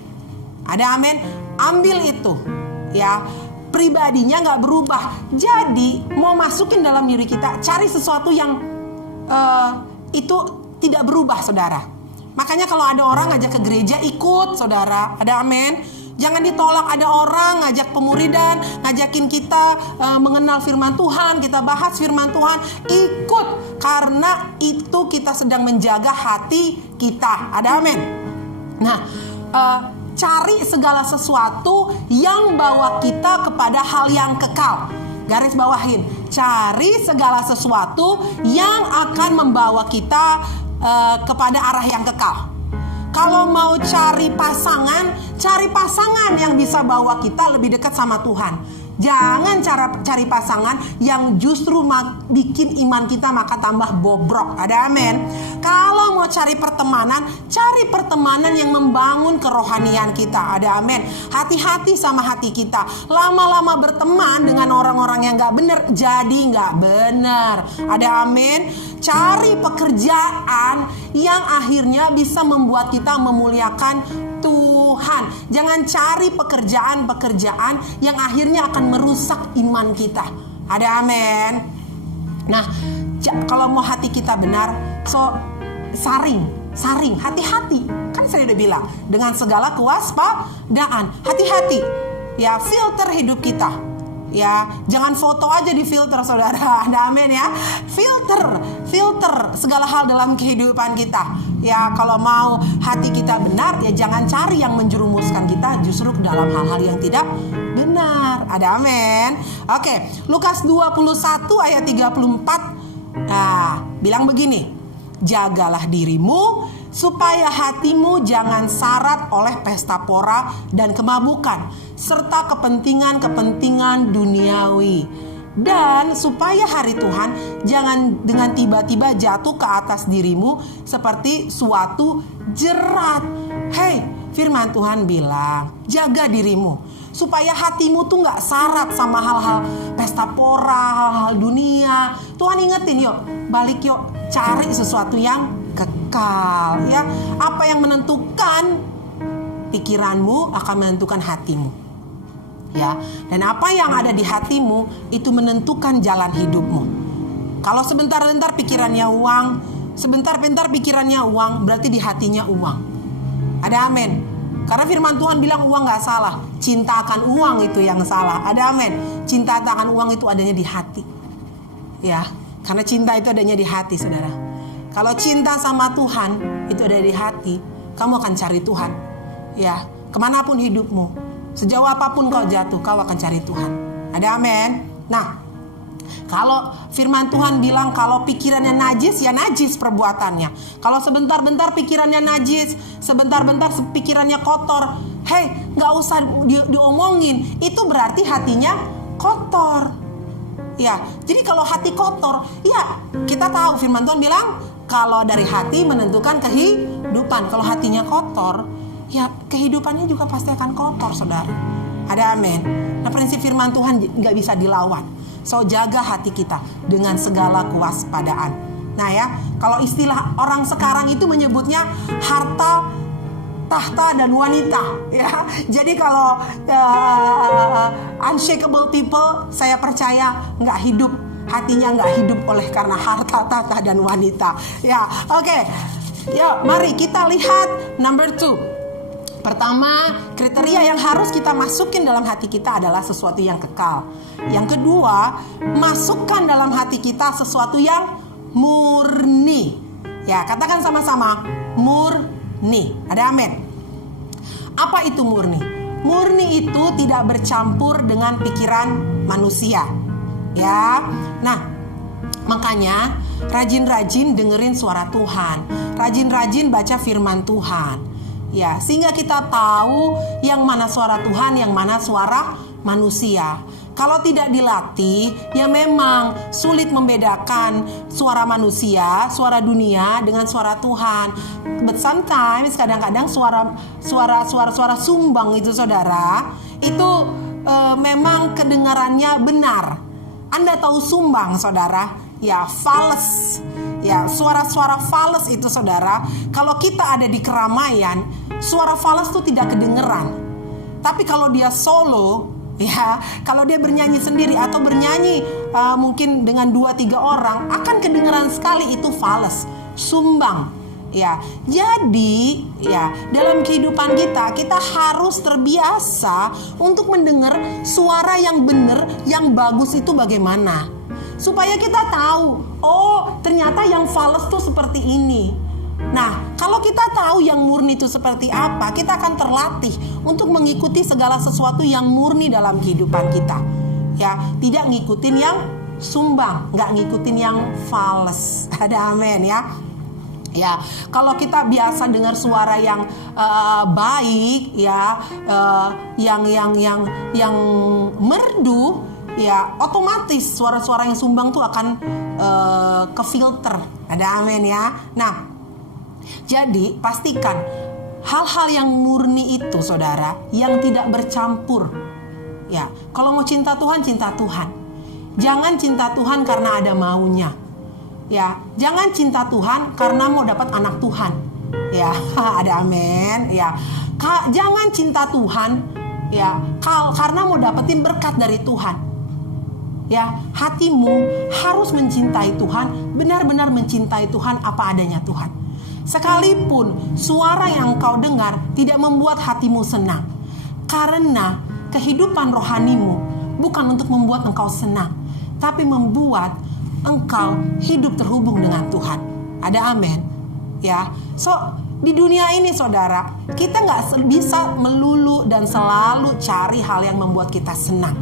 Ada amin. Ambil itu, ya. Pribadinya gak berubah. Jadi mau masukin dalam diri kita, cari sesuatu yang itu tidak berubah, saudara. Makanya kalau ada orang ngajak ke gereja, ikut, saudara. Ada amin. Jangan ditolak. Ada orang ngajak pemuridan, ngajakin kita mengenal firman Tuhan, kita bahas firman Tuhan, ikut. Karena itu kita sedang menjaga hati kita. Ada amin. Nah, cari segala sesuatu yang bawa kita kepada hal yang kekal. Garis bawahin, cari segala sesuatu yang akan membawa kita kepada arah yang kekal. Kalau mau cari pasangan yang bisa bawa kita lebih dekat sama Tuhan. Jangan cari pasangan yang justru bikin iman kita maka tambah bobrok. Ada amin. Kalau mau cari pertemanan yang membangun kerohanian kita. Ada amin. Hati-hati sama hati kita. Lama-lama berteman dengan orang-orang yang gak benar, jadi gak benar. Ada amin. Cari pekerjaan yang akhirnya bisa membuat kita memuliakan Tuhan. Jangan cari pekerjaan yang akhirnya akan merusak iman kita. Ada amin. Nah, kalau mau hati kita benar, so saring, hati-hati. Kan saya udah bilang, dengan segala kewaspadaan, hati-hati. Ya, filter hidup kita. Ya, jangan foto aja di filter saudara. Amin ya. Filter segala hal dalam kehidupan kita. Ya, kalau mau hati kita benar, ya jangan cari yang menjerumuskan kita justru ke dalam hal-hal yang tidak benar. Ada amin. Oke, Lukas 21 ayat 34. Nah, bilang begini. Jagalah dirimu supaya hatimu jangan sarat oleh pesta pora dan kemabukan serta kepentingan-kepentingan duniawi, dan supaya hari Tuhan jangan dengan tiba-tiba jatuh ke atas dirimu seperti suatu jerat. Hei, firman Tuhan bilang, jaga dirimu supaya hatimu tuh gak sarat sama hal-hal pesta pora, hal-hal dunia. Tuhan ingetin, yuk balik yuk, cari sesuatu yang kekal ya. Apa yang menentukan pikiranmu akan menentukan hatimu ya, dan apa yang ada di hatimu itu menentukan jalan hidupmu. Kalau sebentar-bentar pikirannya uang, sebentar-bentar pikirannya uang, berarti di hatinya uang. Ada amin. Karena firman Tuhan bilang uang gak salah, cinta akan uang itu yang salah. Ada amin. Cinta akan uang itu adanya di hati ya, karena cinta itu adanya di hati saudara. Kalau cinta sama Tuhan itu ada di hati, kamu akan cari Tuhan ya, kemanapun hidupmu, sejauh apapun kau jatuh, kau akan cari Tuhan. Ada amin. Nah, kalau firman Tuhan bilang kalau pikirannya najis, ya najis perbuatannya. Kalau sebentar-bentar pikirannya najis, sebentar-bentar pikirannya kotor, hei, gak usah diomongin, itu berarti hatinya kotor ya. Jadi kalau hati kotor, ya kita tahu firman Tuhan bilang kalau dari hati menentukan kehidupan. Kalau hatinya kotor, ya kehidupannya juga pasti akan kotor saudara. Ada amin. Nah, prinsip firman Tuhan gak bisa dilawan. So jaga hati kita dengan segala kewaspadaan. Nah ya, kalau istilah orang sekarang itu menyebutnya harta, tahta, dan wanita ya. Jadi kalau unshakable people, saya percaya gak hidup, hatinya gak hidup oleh karena harta, tahta, dan wanita ya. Oke, yuk mari kita lihat number 2. Pertama, kriteria yang harus kita masukin dalam hati kita adalah sesuatu yang kekal. Yang kedua, masukkan dalam hati kita sesuatu yang murni. Ya, katakan sama-sama, murni. Ada amin. Apa itu murni? Murni itu tidak bercampur dengan pikiran manusia. Ya. Nah, makanya rajin-rajin dengerin suara Tuhan. Rajin-rajin baca firman Tuhan. Ya, sehingga kita tahu yang mana suara Tuhan, yang mana suara manusia. Kalau tidak dilatih, ya memang sulit membedakan suara manusia, suara dunia dengan suara Tuhan. But sometimes kadang-kadang suara sumbang itu saudara, itu memang kedengarannya benar. Anda tahu sumbang saudara? Ya, fals. Ya, suara-suara fals itu saudara, kalau kita ada di keramaian, suara fals itu tidak kedengeran. Tapi kalau dia solo, ya, kalau dia bernyanyi sendiri atau bernyanyi mungkin dengan 2-3 orang, akan kedengeran sekali itu fals, sumbang. Ya, jadi ya dalam kehidupan kita harus terbiasa untuk mendengar suara yang benar, yang bagus itu bagaimana. Supaya kita tahu, oh ternyata yang fals tuh seperti ini. Nah, kalau kita tahu yang murni itu seperti apa, kita akan terlatih untuk mengikuti segala sesuatu yang murni dalam kehidupan kita. Ya, tidak ngikutin yang sumbang, nggak ngikutin yang fals. Ada amin ya. Ya, kalau kita biasa dengar suara yang baik, ya, yang merdu. Ya, otomatis suara-suara yang sumbang tuh akan ke filter. Ada amin ya. Nah, jadi pastikan hal-hal yang murni itu saudara, yang tidak bercampur. Ya, kalau mau cinta Tuhan, cinta Tuhan. Jangan cinta Tuhan karena ada maunya. Ya, jangan cinta Tuhan karena mau dapat anak Tuhan. Ya, ada amin. Ya, jangan cinta Tuhan ya karena mau dapetin berkat dari Tuhan. Ya, hatimu harus mencintai Tuhan, benar-benar mencintai Tuhan apa adanya Tuhan. Sekalipun suara yang kau dengar tidak membuat hatimu senang, karena kehidupan rohanimu bukan untuk membuat engkau senang, tapi membuat engkau hidup terhubung dengan Tuhan. Ada amin? Ya, so di dunia ini saudara, kita nggak bisa melulu dan selalu cari hal yang membuat kita senang.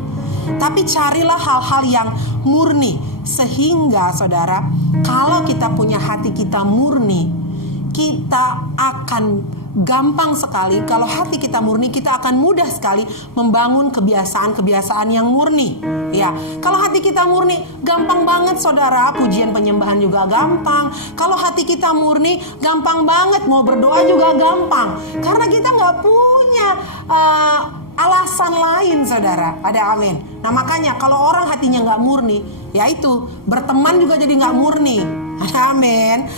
Tapi carilah hal-hal yang murni. Sehingga saudara, kalau kita punya hati kita murni, kita akan gampang sekali. Kalau hati kita murni, kita akan mudah sekali membangun kebiasaan-kebiasaan yang murni. Ya, kalau hati kita murni, gampang banget saudara. Pujian penyembahan juga gampang. Kalau hati kita murni, gampang banget mau berdoa juga gampang. Karena kita nggak punya alasan lain saudara. Ada amin. Nah makanya kalau orang hatinya nggak murni, yaitu berteman juga jadi nggak murni. Ada amin.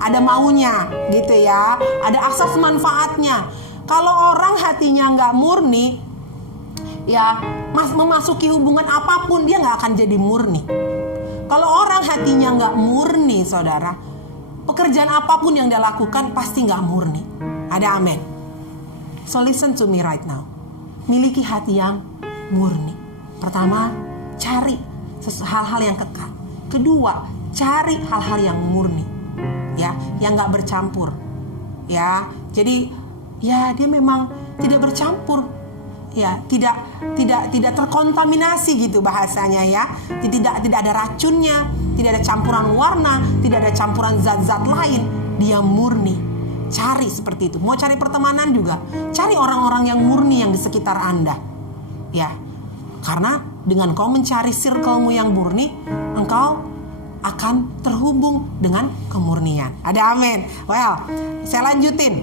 Ada maunya gitu ya. Ada asas manfaatnya. Kalau orang hatinya nggak murni, ya memasuki hubungan apapun dia nggak akan jadi murni. Kalau orang hatinya nggak murni saudara, pekerjaan apapun yang dia lakukan pasti nggak murni. Ada amin. So listen to me right now. Miliki hati yang murni. Pertama, cari hal-hal yang kekal. Kedua, cari hal-hal yang murni, ya, yang nggak bercampur, ya. Jadi, ya dia memang tidak bercampur, ya, tidak terkontaminasi gitu bahasanya ya. Tidak ada racunnya, tidak ada campuran warna, tidak ada campuran zat-zat lain. Dia murni. Cari seperti itu. Mau cari pertemanan juga, cari orang-orang yang murni yang di sekitar Anda. Ya. Karena dengan kau mencari circle-mu yang murni, engkau akan terhubung dengan kemurnian. Ada amin. Well, saya lanjutin.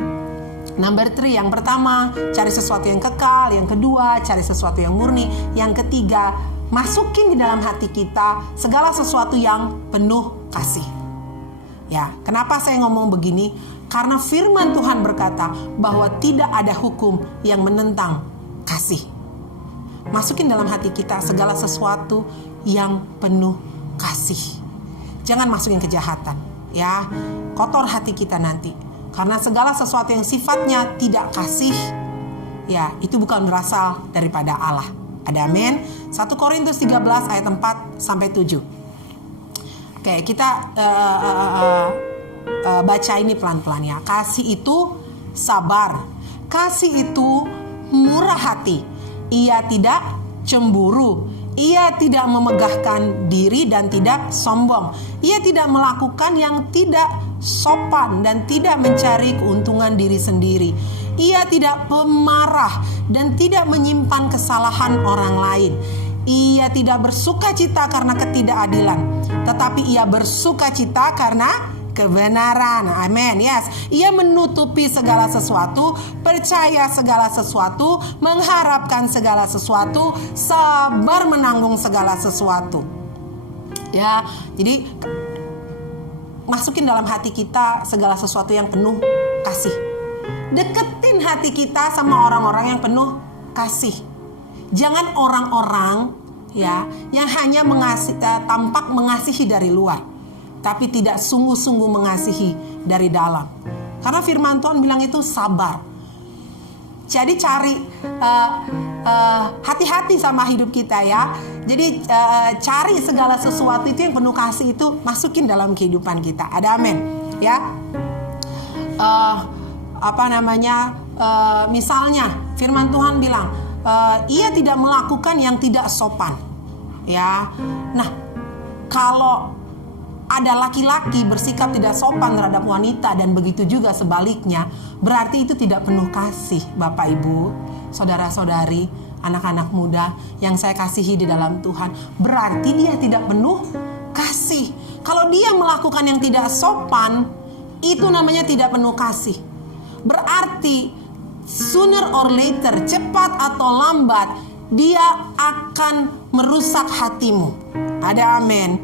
Number 3, yang pertama, cari sesuatu yang kekal. Yang kedua, cari sesuatu yang murni. Yang ketiga, masukin di dalam hati kita segala sesuatu yang penuh kasih. Ya, kenapa saya ngomong begini? Karena firman Tuhan berkata bahwa tidak ada hukum yang menentang kasih. Masukin dalam hati kita segala sesuatu yang penuh kasih. Jangan masukin kejahatan, ya. Kotor hati kita nanti. Karena segala sesuatu yang sifatnya tidak kasih, ya, itu bukan berasal daripada Allah. Ada amin. 1 Korintus 13 ayat 4 sampai 7. Oke, kita baca ini pelan-pelan ya. Kasih itu sabar. Kasih itu murah hati. Ia tidak cemburu. Ia tidak memegahkan diri dan tidak sombong. Ia tidak melakukan yang tidak sopan dan tidak mencari keuntungan diri sendiri. Ia tidak pemarah dan tidak menyimpan kesalahan orang lain. Ia tidak bersukacita karena ketidakadilan, tetapi ia bersukacita karena kebenaran. Amin. Yes. Ia menutupi segala sesuatu, percaya segala sesuatu, mengharapkan segala sesuatu, sabar menanggung segala sesuatu. Ya, jadi masukin dalam hati kita segala sesuatu yang penuh kasih. Deketin hati kita sama orang-orang yang penuh kasih. Jangan orang-orang ya yang hanya tampak mengasihi dari luar, tapi tidak sungguh-sungguh mengasihi dari dalam. Karena firman Tuhan bilang itu sabar. Jadi cari hati-hati sama hidup kita ya. Jadi cari segala sesuatu itu yang penuh kasih itu masukin dalam kehidupan kita. Ada amin ya. Misalnya firman Tuhan bilang ia tidak melakukan yang tidak sopan ya. Nah, kalau ada laki-laki bersikap tidak sopan terhadap wanita dan begitu juga sebaliknya, berarti itu tidak penuh kasih. Bapak, Ibu, saudara-saudari, anak-anak muda yang saya kasihi di dalam Tuhan, berarti dia tidak penuh kasih. Kalau dia melakukan yang tidak sopan, itu namanya tidak penuh kasih. Berarti sooner or later, cepat atau lambat, dia akan merusak hatimu. Ada amin.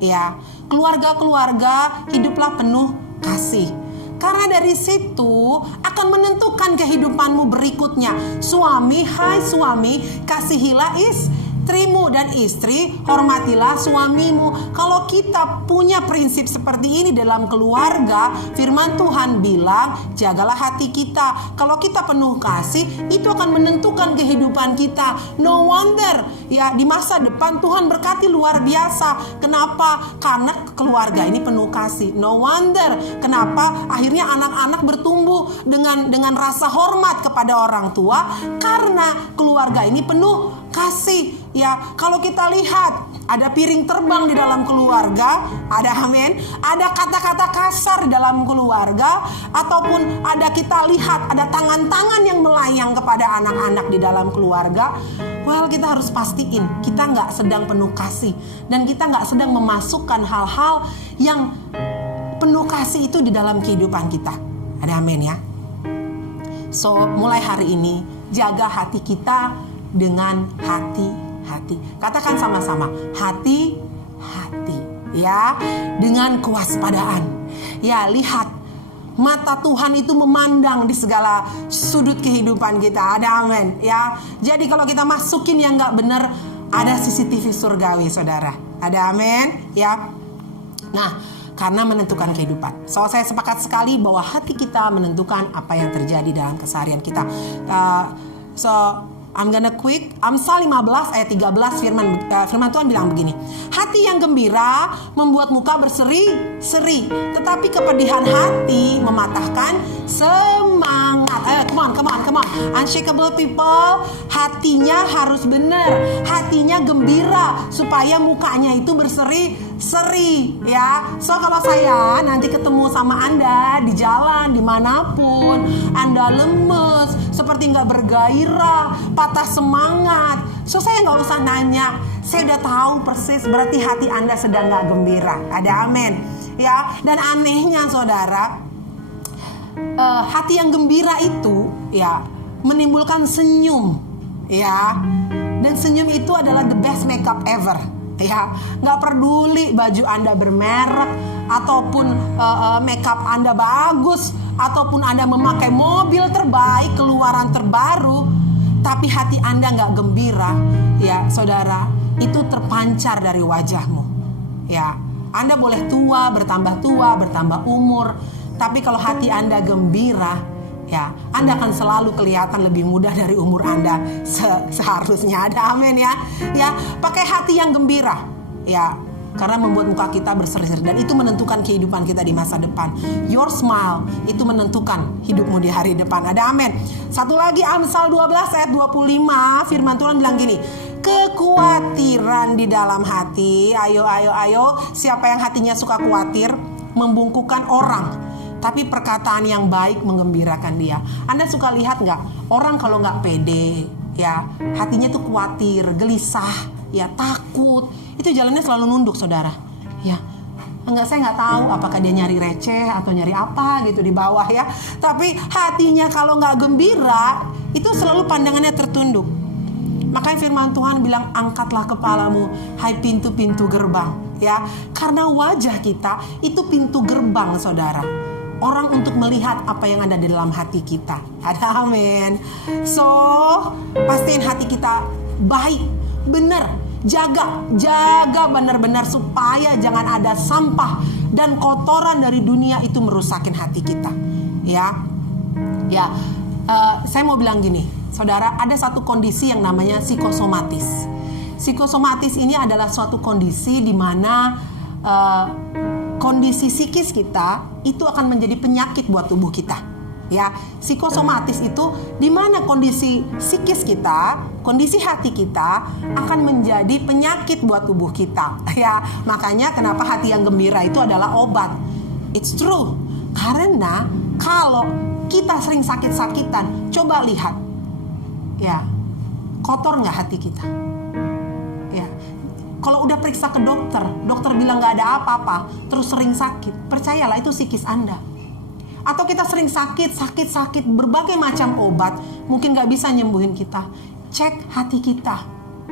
Ya, keluarga-keluarga hiduplah penuh kasih. Karena dari situ akan menentukan kehidupanmu berikutnya. Suami, hai suami, kasihilah istri. istrimu dan istri hormatilah suamimu. Kalau kita punya prinsip seperti ini dalam keluarga, firman Tuhan bilang jagalah hati kita. Kalau kita penuh kasih, itu akan menentukan kehidupan kita. No wonder ya di masa depan Tuhan berkati luar biasa. Kenapa? Karena keluarga ini penuh kasih. No wonder kenapa akhirnya anak-anak bertumbuh dengan rasa hormat kepada orang tua, karena keluarga ini penuh kasih. Ya, kalau kita lihat ada piring terbang di dalam keluarga, ada amin, ada kata-kata kasar di dalam keluarga, ataupun ada kita lihat ada tangan-tangan yang melayang kepada anak-anak di dalam keluarga, well, kita harus pastiin kita nggak sedang penuh kasih, dan kita nggak sedang memasukkan hal-hal yang penuh kasih itu di dalam kehidupan kita. Ada amin ya. So, mulai hari ini jaga hati kita dengan hati-hati. Katakan sama-sama, hati-hati ya, dengan kewaspadaan. Ya, lihat mata Tuhan itu memandang di segala sudut kehidupan kita. Ada amin ya. Jadi kalau kita masukin yang nggak benar, ada CCTV surgawi, saudara. Ada amin ya. Nah, karena menentukan kehidupan. So, saya sepakat sekali bahwa hati kita menentukan apa yang terjadi dalam keseharian kita. I'm gonna quick. Amsal 15 ayat 13 firman Tuhan bilang begini. Hati yang gembira membuat muka berseri-seri, tetapi kepedihan hati mematahkan semangat. Ayo, come on. Unshakable people, hatinya harus benar. Hatinya gembira supaya mukanya itu berseri-seri ya. So, kalau saya nanti ketemu sama Anda di jalan dimanapun, Anda lemes, seperti nggak bergairah, patah semangat, so saya nggak usah nanya, saya udah tahu persis berarti hati Anda sedang nggak gembira. Ada amin ya. Dan anehnya saudara, hati yang gembira itu ya menimbulkan senyum ya, dan senyum itu adalah the best makeup ever ya. Nggak peduli baju Anda bermerek, ataupun makeup Anda bagus, ataupun Anda memakai mobil terbaik, keluaran terbaru, tapi hati Anda nggak gembira ya saudara, itu terpancar dari wajahmu ya. Anda boleh bertambah umur, tapi kalau hati Anda gembira ya, Anda akan selalu kelihatan lebih muda dari umur Anda seharusnya. Ada amin ya. Ya, pakai hati yang gembira ya, karena membuat muka kita berseri-seri, dan itu menentukan kehidupan kita di masa depan. Your smile itu menentukan hidupmu di hari depan. Ada amin. Satu lagi, Amsal 12 ayat 25, firman Tuhan bilang gini, kekhawatiran di dalam hati, ayo, siapa yang hatinya suka khawatir, membungkukkan orang, tapi perkataan yang baik menggembirakan dia. Anda suka lihat nggak, orang kalau nggak pede ya, hatinya tuh khawatir, gelisah ya, takut, itu jalannya selalu nunduk saudara ya. Saya nggak tahu apakah dia nyari receh atau nyari apa gitu di bawah ya, tapi hatinya kalau nggak gembira itu selalu pandangannya tertunduk. Makanya firman Tuhan bilang, angkatlah kepalamu hai pintu-pintu gerbang ya, karena wajah kita itu pintu gerbang saudara, orang untuk melihat apa yang ada di dalam hati kita. Ada amin. So, pastiin hati kita baik, benar. Jaga benar-benar supaya jangan ada sampah dan kotoran dari dunia itu merusakin hati kita. Ya, saya mau bilang gini, saudara, ada satu kondisi yang namanya psikosomatis. Psikosomatis ini adalah suatu kondisi di mana kondisi psikis kita itu akan menjadi penyakit buat tubuh kita. Ya, psikosomatis itu di mana kondisi psikis kita, kondisi hati kita akan menjadi penyakit buat tubuh kita. Ya, makanya kenapa hati yang gembira itu adalah obat. It's true. Karena kalau kita sering sakit-sakitan, coba lihat. Ya, kotor nggak hati kita? Ya, kalau udah periksa ke dokter bilang nggak ada apa-apa, terus sering sakit, percayalah itu psikis Anda. Atau kita sering sakit, berbagai macam obat mungkin gak bisa nyembuhin kita. Cek hati kita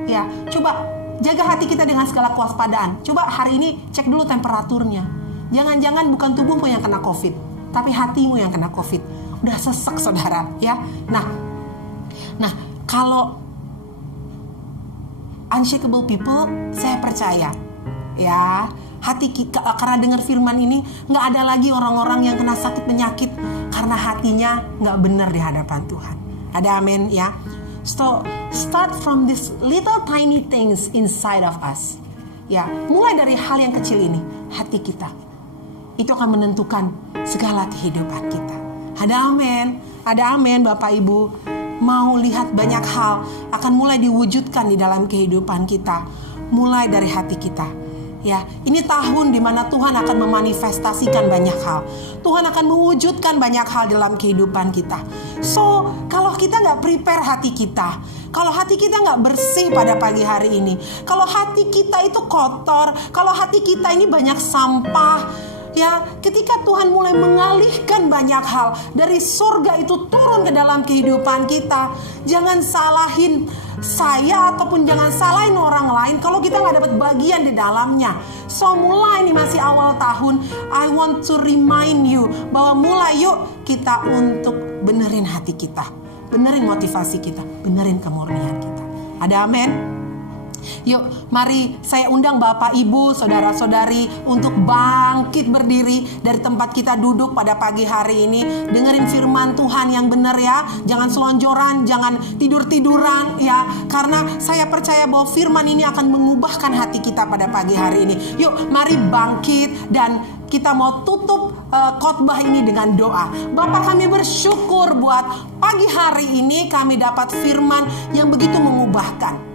ya, coba jaga hati kita dengan segala kewaspadaan. Coba hari ini cek dulu temperaturnya. Jangan-jangan bukan tubuhmu yang kena COVID, tapi hatimu yang kena COVID. Udah sesek saudara ya. Nah kalau unshakable people, saya percaya ya, hati kita, karena dengar firman ini, nggak ada lagi orang-orang yang kena sakit penyakit karena hatinya nggak benar di hadapan Tuhan. Ada amin ya. So start from this little tiny things inside of us. Ya, mulai dari hal yang kecil ini, hati kita. Itu akan menentukan segala kehidupan kita. Ada amin, Bapak Ibu. Mau lihat banyak hal akan mulai diwujudkan di dalam kehidupan kita. Mulai dari hati kita. Ya, ini tahun di mana Tuhan akan memanifestasikan banyak hal. Tuhan akan mewujudkan banyak hal dalam kehidupan kita. So, kalau kita nggak prepare hati kita, kalau hati kita nggak bersih pada pagi hari ini, kalau hati kita itu kotor, kalau hati kita ini banyak sampah, ya, ketika Tuhan mulai mengalihkan banyak hal dari surga itu turun ke dalam kehidupan kita, jangan salahin saya ataupun jangan salahin orang lain kalau kita nggak dapat bagian di dalamnya. So mulai ini masih awal tahun, I want to remind you bahwa mulai yuk kita untuk benerin hati kita, benerin motivasi kita, benerin kemurnian kita. Ada amin? Yuk, mari saya undang Bapak, Ibu, Saudara-saudari untuk bangkit berdiri dari tempat kita duduk pada pagi hari ini. Dengerin firman Tuhan yang benar ya. Jangan selonjoran, jangan tidur-tiduran ya. Karena saya percaya bahwa firman ini akan mengubahkan hati kita pada pagi hari ini. Yuk, mari bangkit dan kita mau tutup khotbah ini dengan doa. Bapak, kami bersyukur buat pagi hari ini kami dapat firman yang begitu mengubahkan.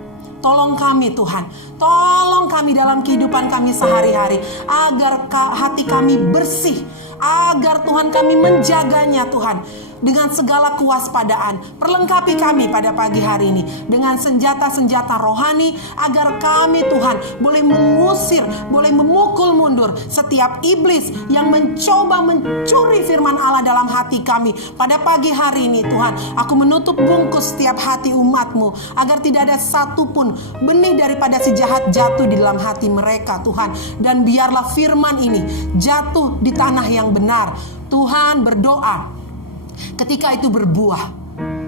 Tolong kami Tuhan, tolong kami dalam kehidupan kami sehari-hari, agar hati kami bersih, agar Tuhan kami menjaganya Tuhan, dengan segala kewaspadaan. Perlengkapi kami pada pagi hari ini dengan senjata-senjata rohani, agar kami Tuhan boleh mengusir, boleh memukul mundur setiap iblis yang mencoba mencuri firman Allah dalam hati kami. Pada pagi hari ini Tuhan, aku menutup bungkus setiap hati umat-Mu, agar tidak ada satupun benih daripada si jahat jatuh di dalam hati mereka Tuhan. Dan biarlah firman ini jatuh di tanah yang benar. Tuhan, berdoa ketika itu berbuah,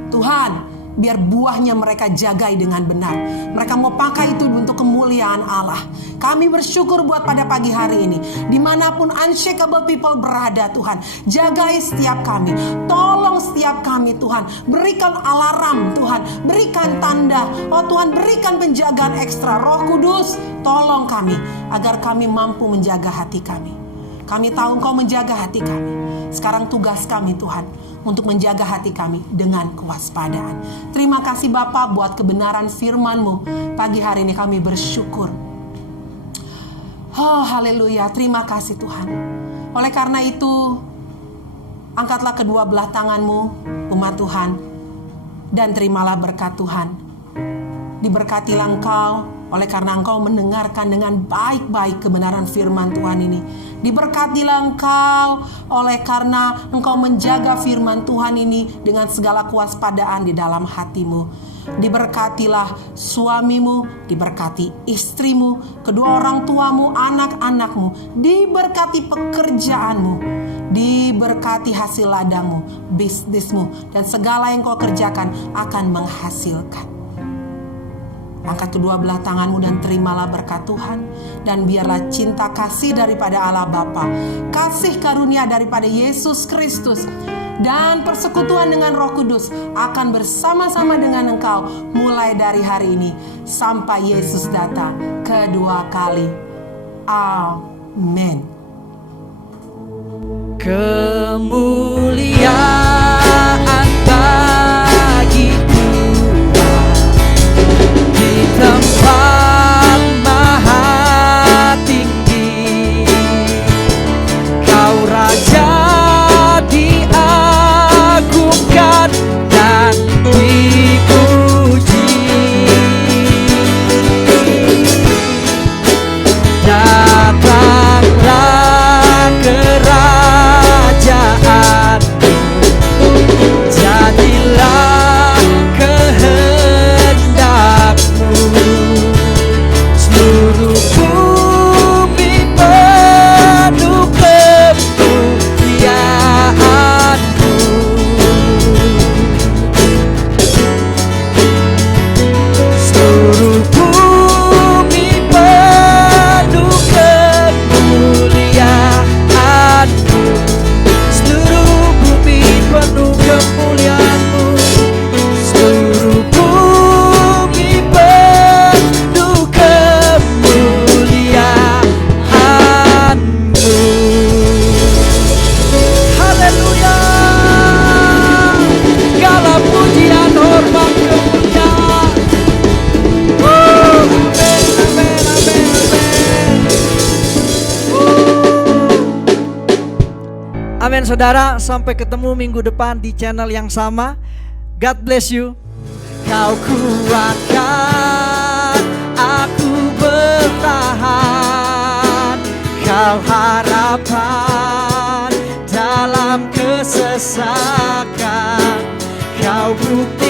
Tuhan, biar buahnya mereka jagai dengan benar. Mereka mau pakai itu untuk kemuliaan Allah. Kami bersyukur buat pada pagi hari ini, dimanapun unshakable people berada Tuhan, jagai setiap kami. Tolong setiap kami Tuhan, berikan alarm Tuhan, berikan tanda. Oh Tuhan, berikan penjagaan ekstra. Roh Kudus, tolong kami agar kami mampu menjaga hati kami. Kami tahu Engkau menjaga hati kami. Sekarang tugas kami Tuhan untuk menjaga hati kami dengan kewaspadaan. Terima kasih Bapa buat kebenaran firman-Mu. Pagi hari ini kami bersyukur. Oh haleluya, terima kasih Tuhan. Oleh karena itu, angkatlah kedua belah tangan-Mu, umat Tuhan, dan terimalah berkat Tuhan. Diberkatilah Engkau oleh karena Engkau mendengarkan dengan baik-baik kebenaran firman Tuhan ini. Diberkatilah Engkau oleh karena Engkau menjaga firman Tuhan ini dengan segala kewaspadaan di dalam hatimu. Diberkatilah suamimu, diberkati istrimu, kedua orang tuamu, anak-anakmu. Diberkati pekerjaanmu, diberkati hasil ladangmu, bisnismu, dan segala yang kau kerjakan akan menghasilkan. Angkat kedua belah tanganmu dan terimalah berkat Tuhan. Dan biarlah cinta kasih daripada Allah Bapa, kasih karunia daripada Yesus Kristus, dan persekutuan dengan Roh Kudus akan bersama-sama dengan engkau mulai dari hari ini sampai Yesus datang kedua kali. Amin. Kemuliaan bagi tempat maha tinggi, Kau Raja diagungkan dan dipuji. Datanglah kerajaan-Mu, Amin saudara, sampai ketemu minggu depan di channel yang sama. God bless you. Kau kuatkan aku bertahan, kau harapan dalam kesesakan, kau bukti